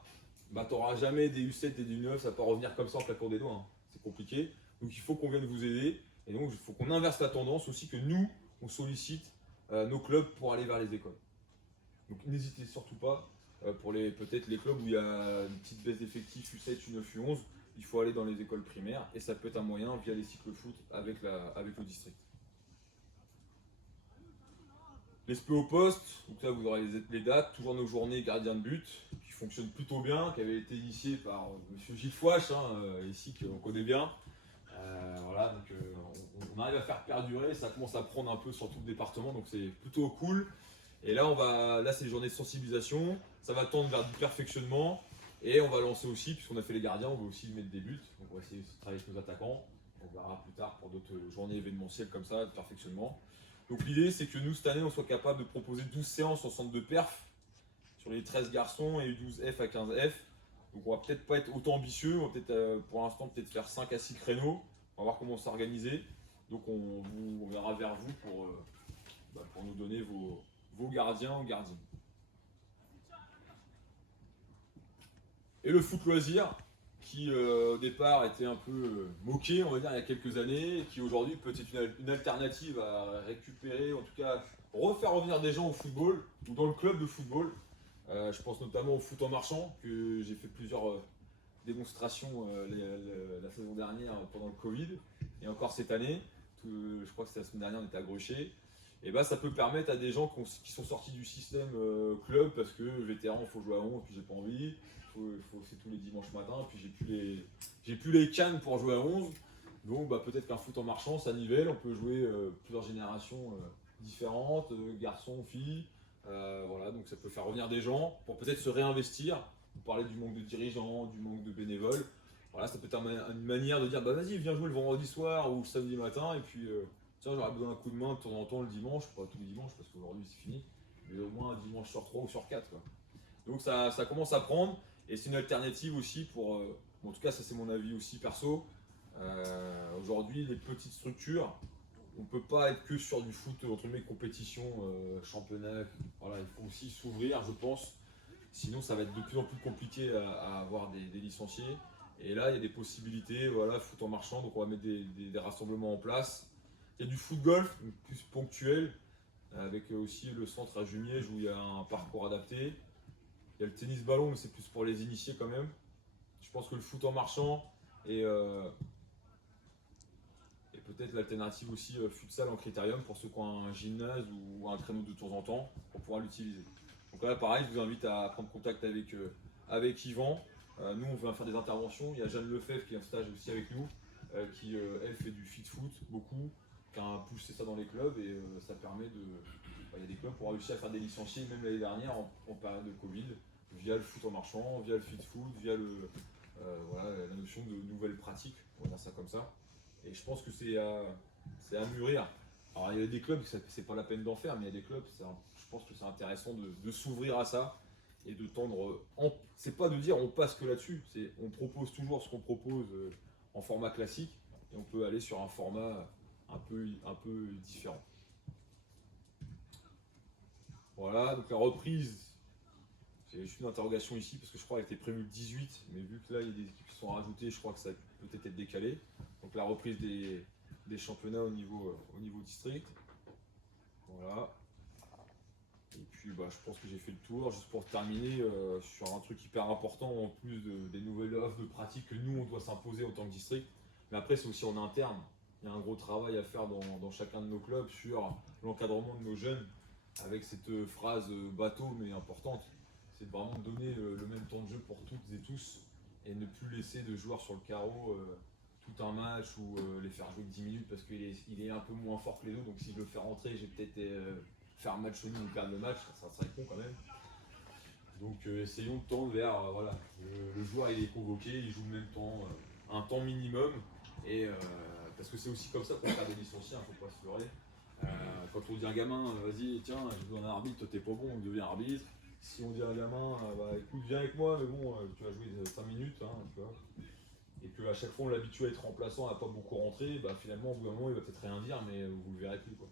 tu n'auras jamais des U7 et des U9, ça va pas revenir comme ça en claquant des doigts. Hein. C'est compliqué. Donc il faut qu'on vienne vous aider. Et donc il faut qu'on inverse la tendance aussi, que nous, on sollicite nos clubs pour aller vers les écoles. Donc n'hésitez surtout pas. Pour peut-être les clubs où il y a une petite baisse d'effectifs U7, U9, U11, il faut aller dans les écoles primaires et ça peut être un moyen via les cycles foot avec le district. Les SPO au poste, donc là vous aurez les dates, toujours nos journées gardiens de but qui fonctionnent plutôt bien, qui avaient été initiées par monsieur Gilles Fouache, ici qu'on connaît bien. Voilà, donc on arrive à faire perdurer, ça commence à prendre un peu sur tout le département, donc c'est plutôt cool. Et là, c'est les journées de sensibilisation, ça va tendre vers du perfectionnement et on va lancer aussi, puisqu'on a fait les gardiens, on va aussi mettre des buts. Donc on va essayer de travailler avec nos attaquants, on verra plus tard pour d'autres journées événementielles comme ça, de perfectionnement. Donc l'idée c'est que nous cette année on soit capable de proposer 12 séances en centre de perf sur les 13 garçons et 12 F à 15 F. Donc on va peut-être pas être autant ambitieux, on va peut-être pour l'instant peut-être faire 5 à 6 créneaux, on va voir comment s'organiser. Donc on verra vers vous pour nous donner vos gardiens ou gardiens. Et le foot loisir, qui au départ était un peu moqué, on va dire, il y a quelques années, et qui aujourd'hui peut être une alternative à récupérer, en tout cas refaire revenir des gens au football ou dans le club de football. Je pense notamment au foot en marchant, que j'ai fait plusieurs démonstrations la saison dernière pendant le Covid, et encore cette année, je crois que c'était la semaine dernière, on était à Gruchet. Et ça peut permettre à des gens qui sont sortis du système club parce que vétéran, il faut jouer à 11, puis j'ai pas envie, c'est tous les dimanches matin, puis j'ai plus les cannes pour jouer à 11. Donc peut-être qu'un foot en marchant, ça nivelle, on peut jouer plusieurs générations différentes, garçons, filles. Voilà, donc ça peut faire revenir des gens pour peut-être se réinvestir. Vous parlez du manque de dirigeants, du manque de bénévoles. Voilà, ça peut être une manière de dire vas-y, viens jouer le vendredi soir ou le samedi matin, et puis tiens, j'aurais besoin d'un coup de main de temps en temps le dimanche, pas tous les dimanches parce qu'aujourd'hui c'est fini, mais au moins un dimanche sur 3 ou sur 4. Quoi. Donc ça commence à prendre, et c'est une alternative aussi pour, en tout cas ça c'est mon avis aussi perso, aujourd'hui les petites structures, on ne peut pas être que sur du foot, entre guillemets, compétition, championnat, voilà, il faut aussi s'ouvrir je pense, sinon ça va être de plus en plus compliqué à avoir des licenciés, et là il y a des possibilités, voilà, foot en marchand, donc on va mettre des rassemblements en place. Il y a du foot golf, plus ponctuel, avec aussi le centre à Jumièges où il y a un parcours adapté. Il y a le tennis ballon, mais c'est plus pour les initiés quand même. Je pense que le foot en marchant et peut-être l'alternative aussi futsal en critérium pour ceux qui ont un gymnase ou un créneau de temps en temps pour pouvoir l'utiliser. Donc là, pareil, je vous invite à prendre contact avec Yvan. Nous, on va faire des interventions. Il y a Jeanne Lefebvre qui est en stage aussi avec nous, qui, elle, fait du fit foot beaucoup, qui a poussé ça dans les clubs et ça permet de. Il y a des clubs qui ont réussi à faire des licenciés, même l'année dernière, en période de Covid, via le foot en marchand, via le fit foot, via voilà, la notion de nouvelles pratiques, on va dire ça comme ça. Et je pense que c'est à mûrir. Alors il y a des clubs, c'est pas la peine d'en faire, mais il y a des clubs, je pense que c'est intéressant de s'ouvrir à ça et de tendre. C'est pas de dire on passe que là-dessus, c'est on propose toujours ce qu'on propose en format classique et on peut aller sur un format un peu différent. Voilà, donc la reprise, j'ai juste une interrogation ici parce que je crois qu'elle était prévue le 18, mais vu que là il y a des équipes qui sont rajoutées, je crois que ça peut peut-être être décalé. Donc la reprise des championnats au niveau district. Voilà. Et puis je pense que j'ai fait le tour. Juste pour terminer sur un truc hyper important en plus des nouvelles offres de pratique que nous on doit s'imposer en tant que district. Mais après c'est aussi en interne. Il y a un gros travail à faire dans chacun de nos clubs sur l'encadrement de nos jeunes avec cette phrase bateau mais importante. C'est de vraiment donner le même temps de jeu pour toutes et tous et ne plus laisser de joueurs sur le carreau tout un match ou les faire jouer 10 minutes parce qu'il est un peu moins fort que les autres. Donc si je le fais rentrer, j'ai peut-être faire un match nul ou perdre le match, ça serait con quand même. Donc essayons de tendre vers voilà, le joueur il est convoqué, il joue le même temps, un temps minimum et parce que c'est aussi comme ça qu'on perd des licenciés, faut pas se leurrer. Quand on dit à un gamin, vas-y, tiens, je veux un arbitre, toi t'es pas bon, on devient arbitre. Si on dit à un gamin, écoute, viens avec moi, mais bon, tu vas jouer 5 minutes, hein, tu vois. Et qu'à chaque fois on l'habitue à être remplaçant, à pas beaucoup rentrer, finalement au bout d'un moment il va peut-être rien dire, mais vous le verrez plus quoi.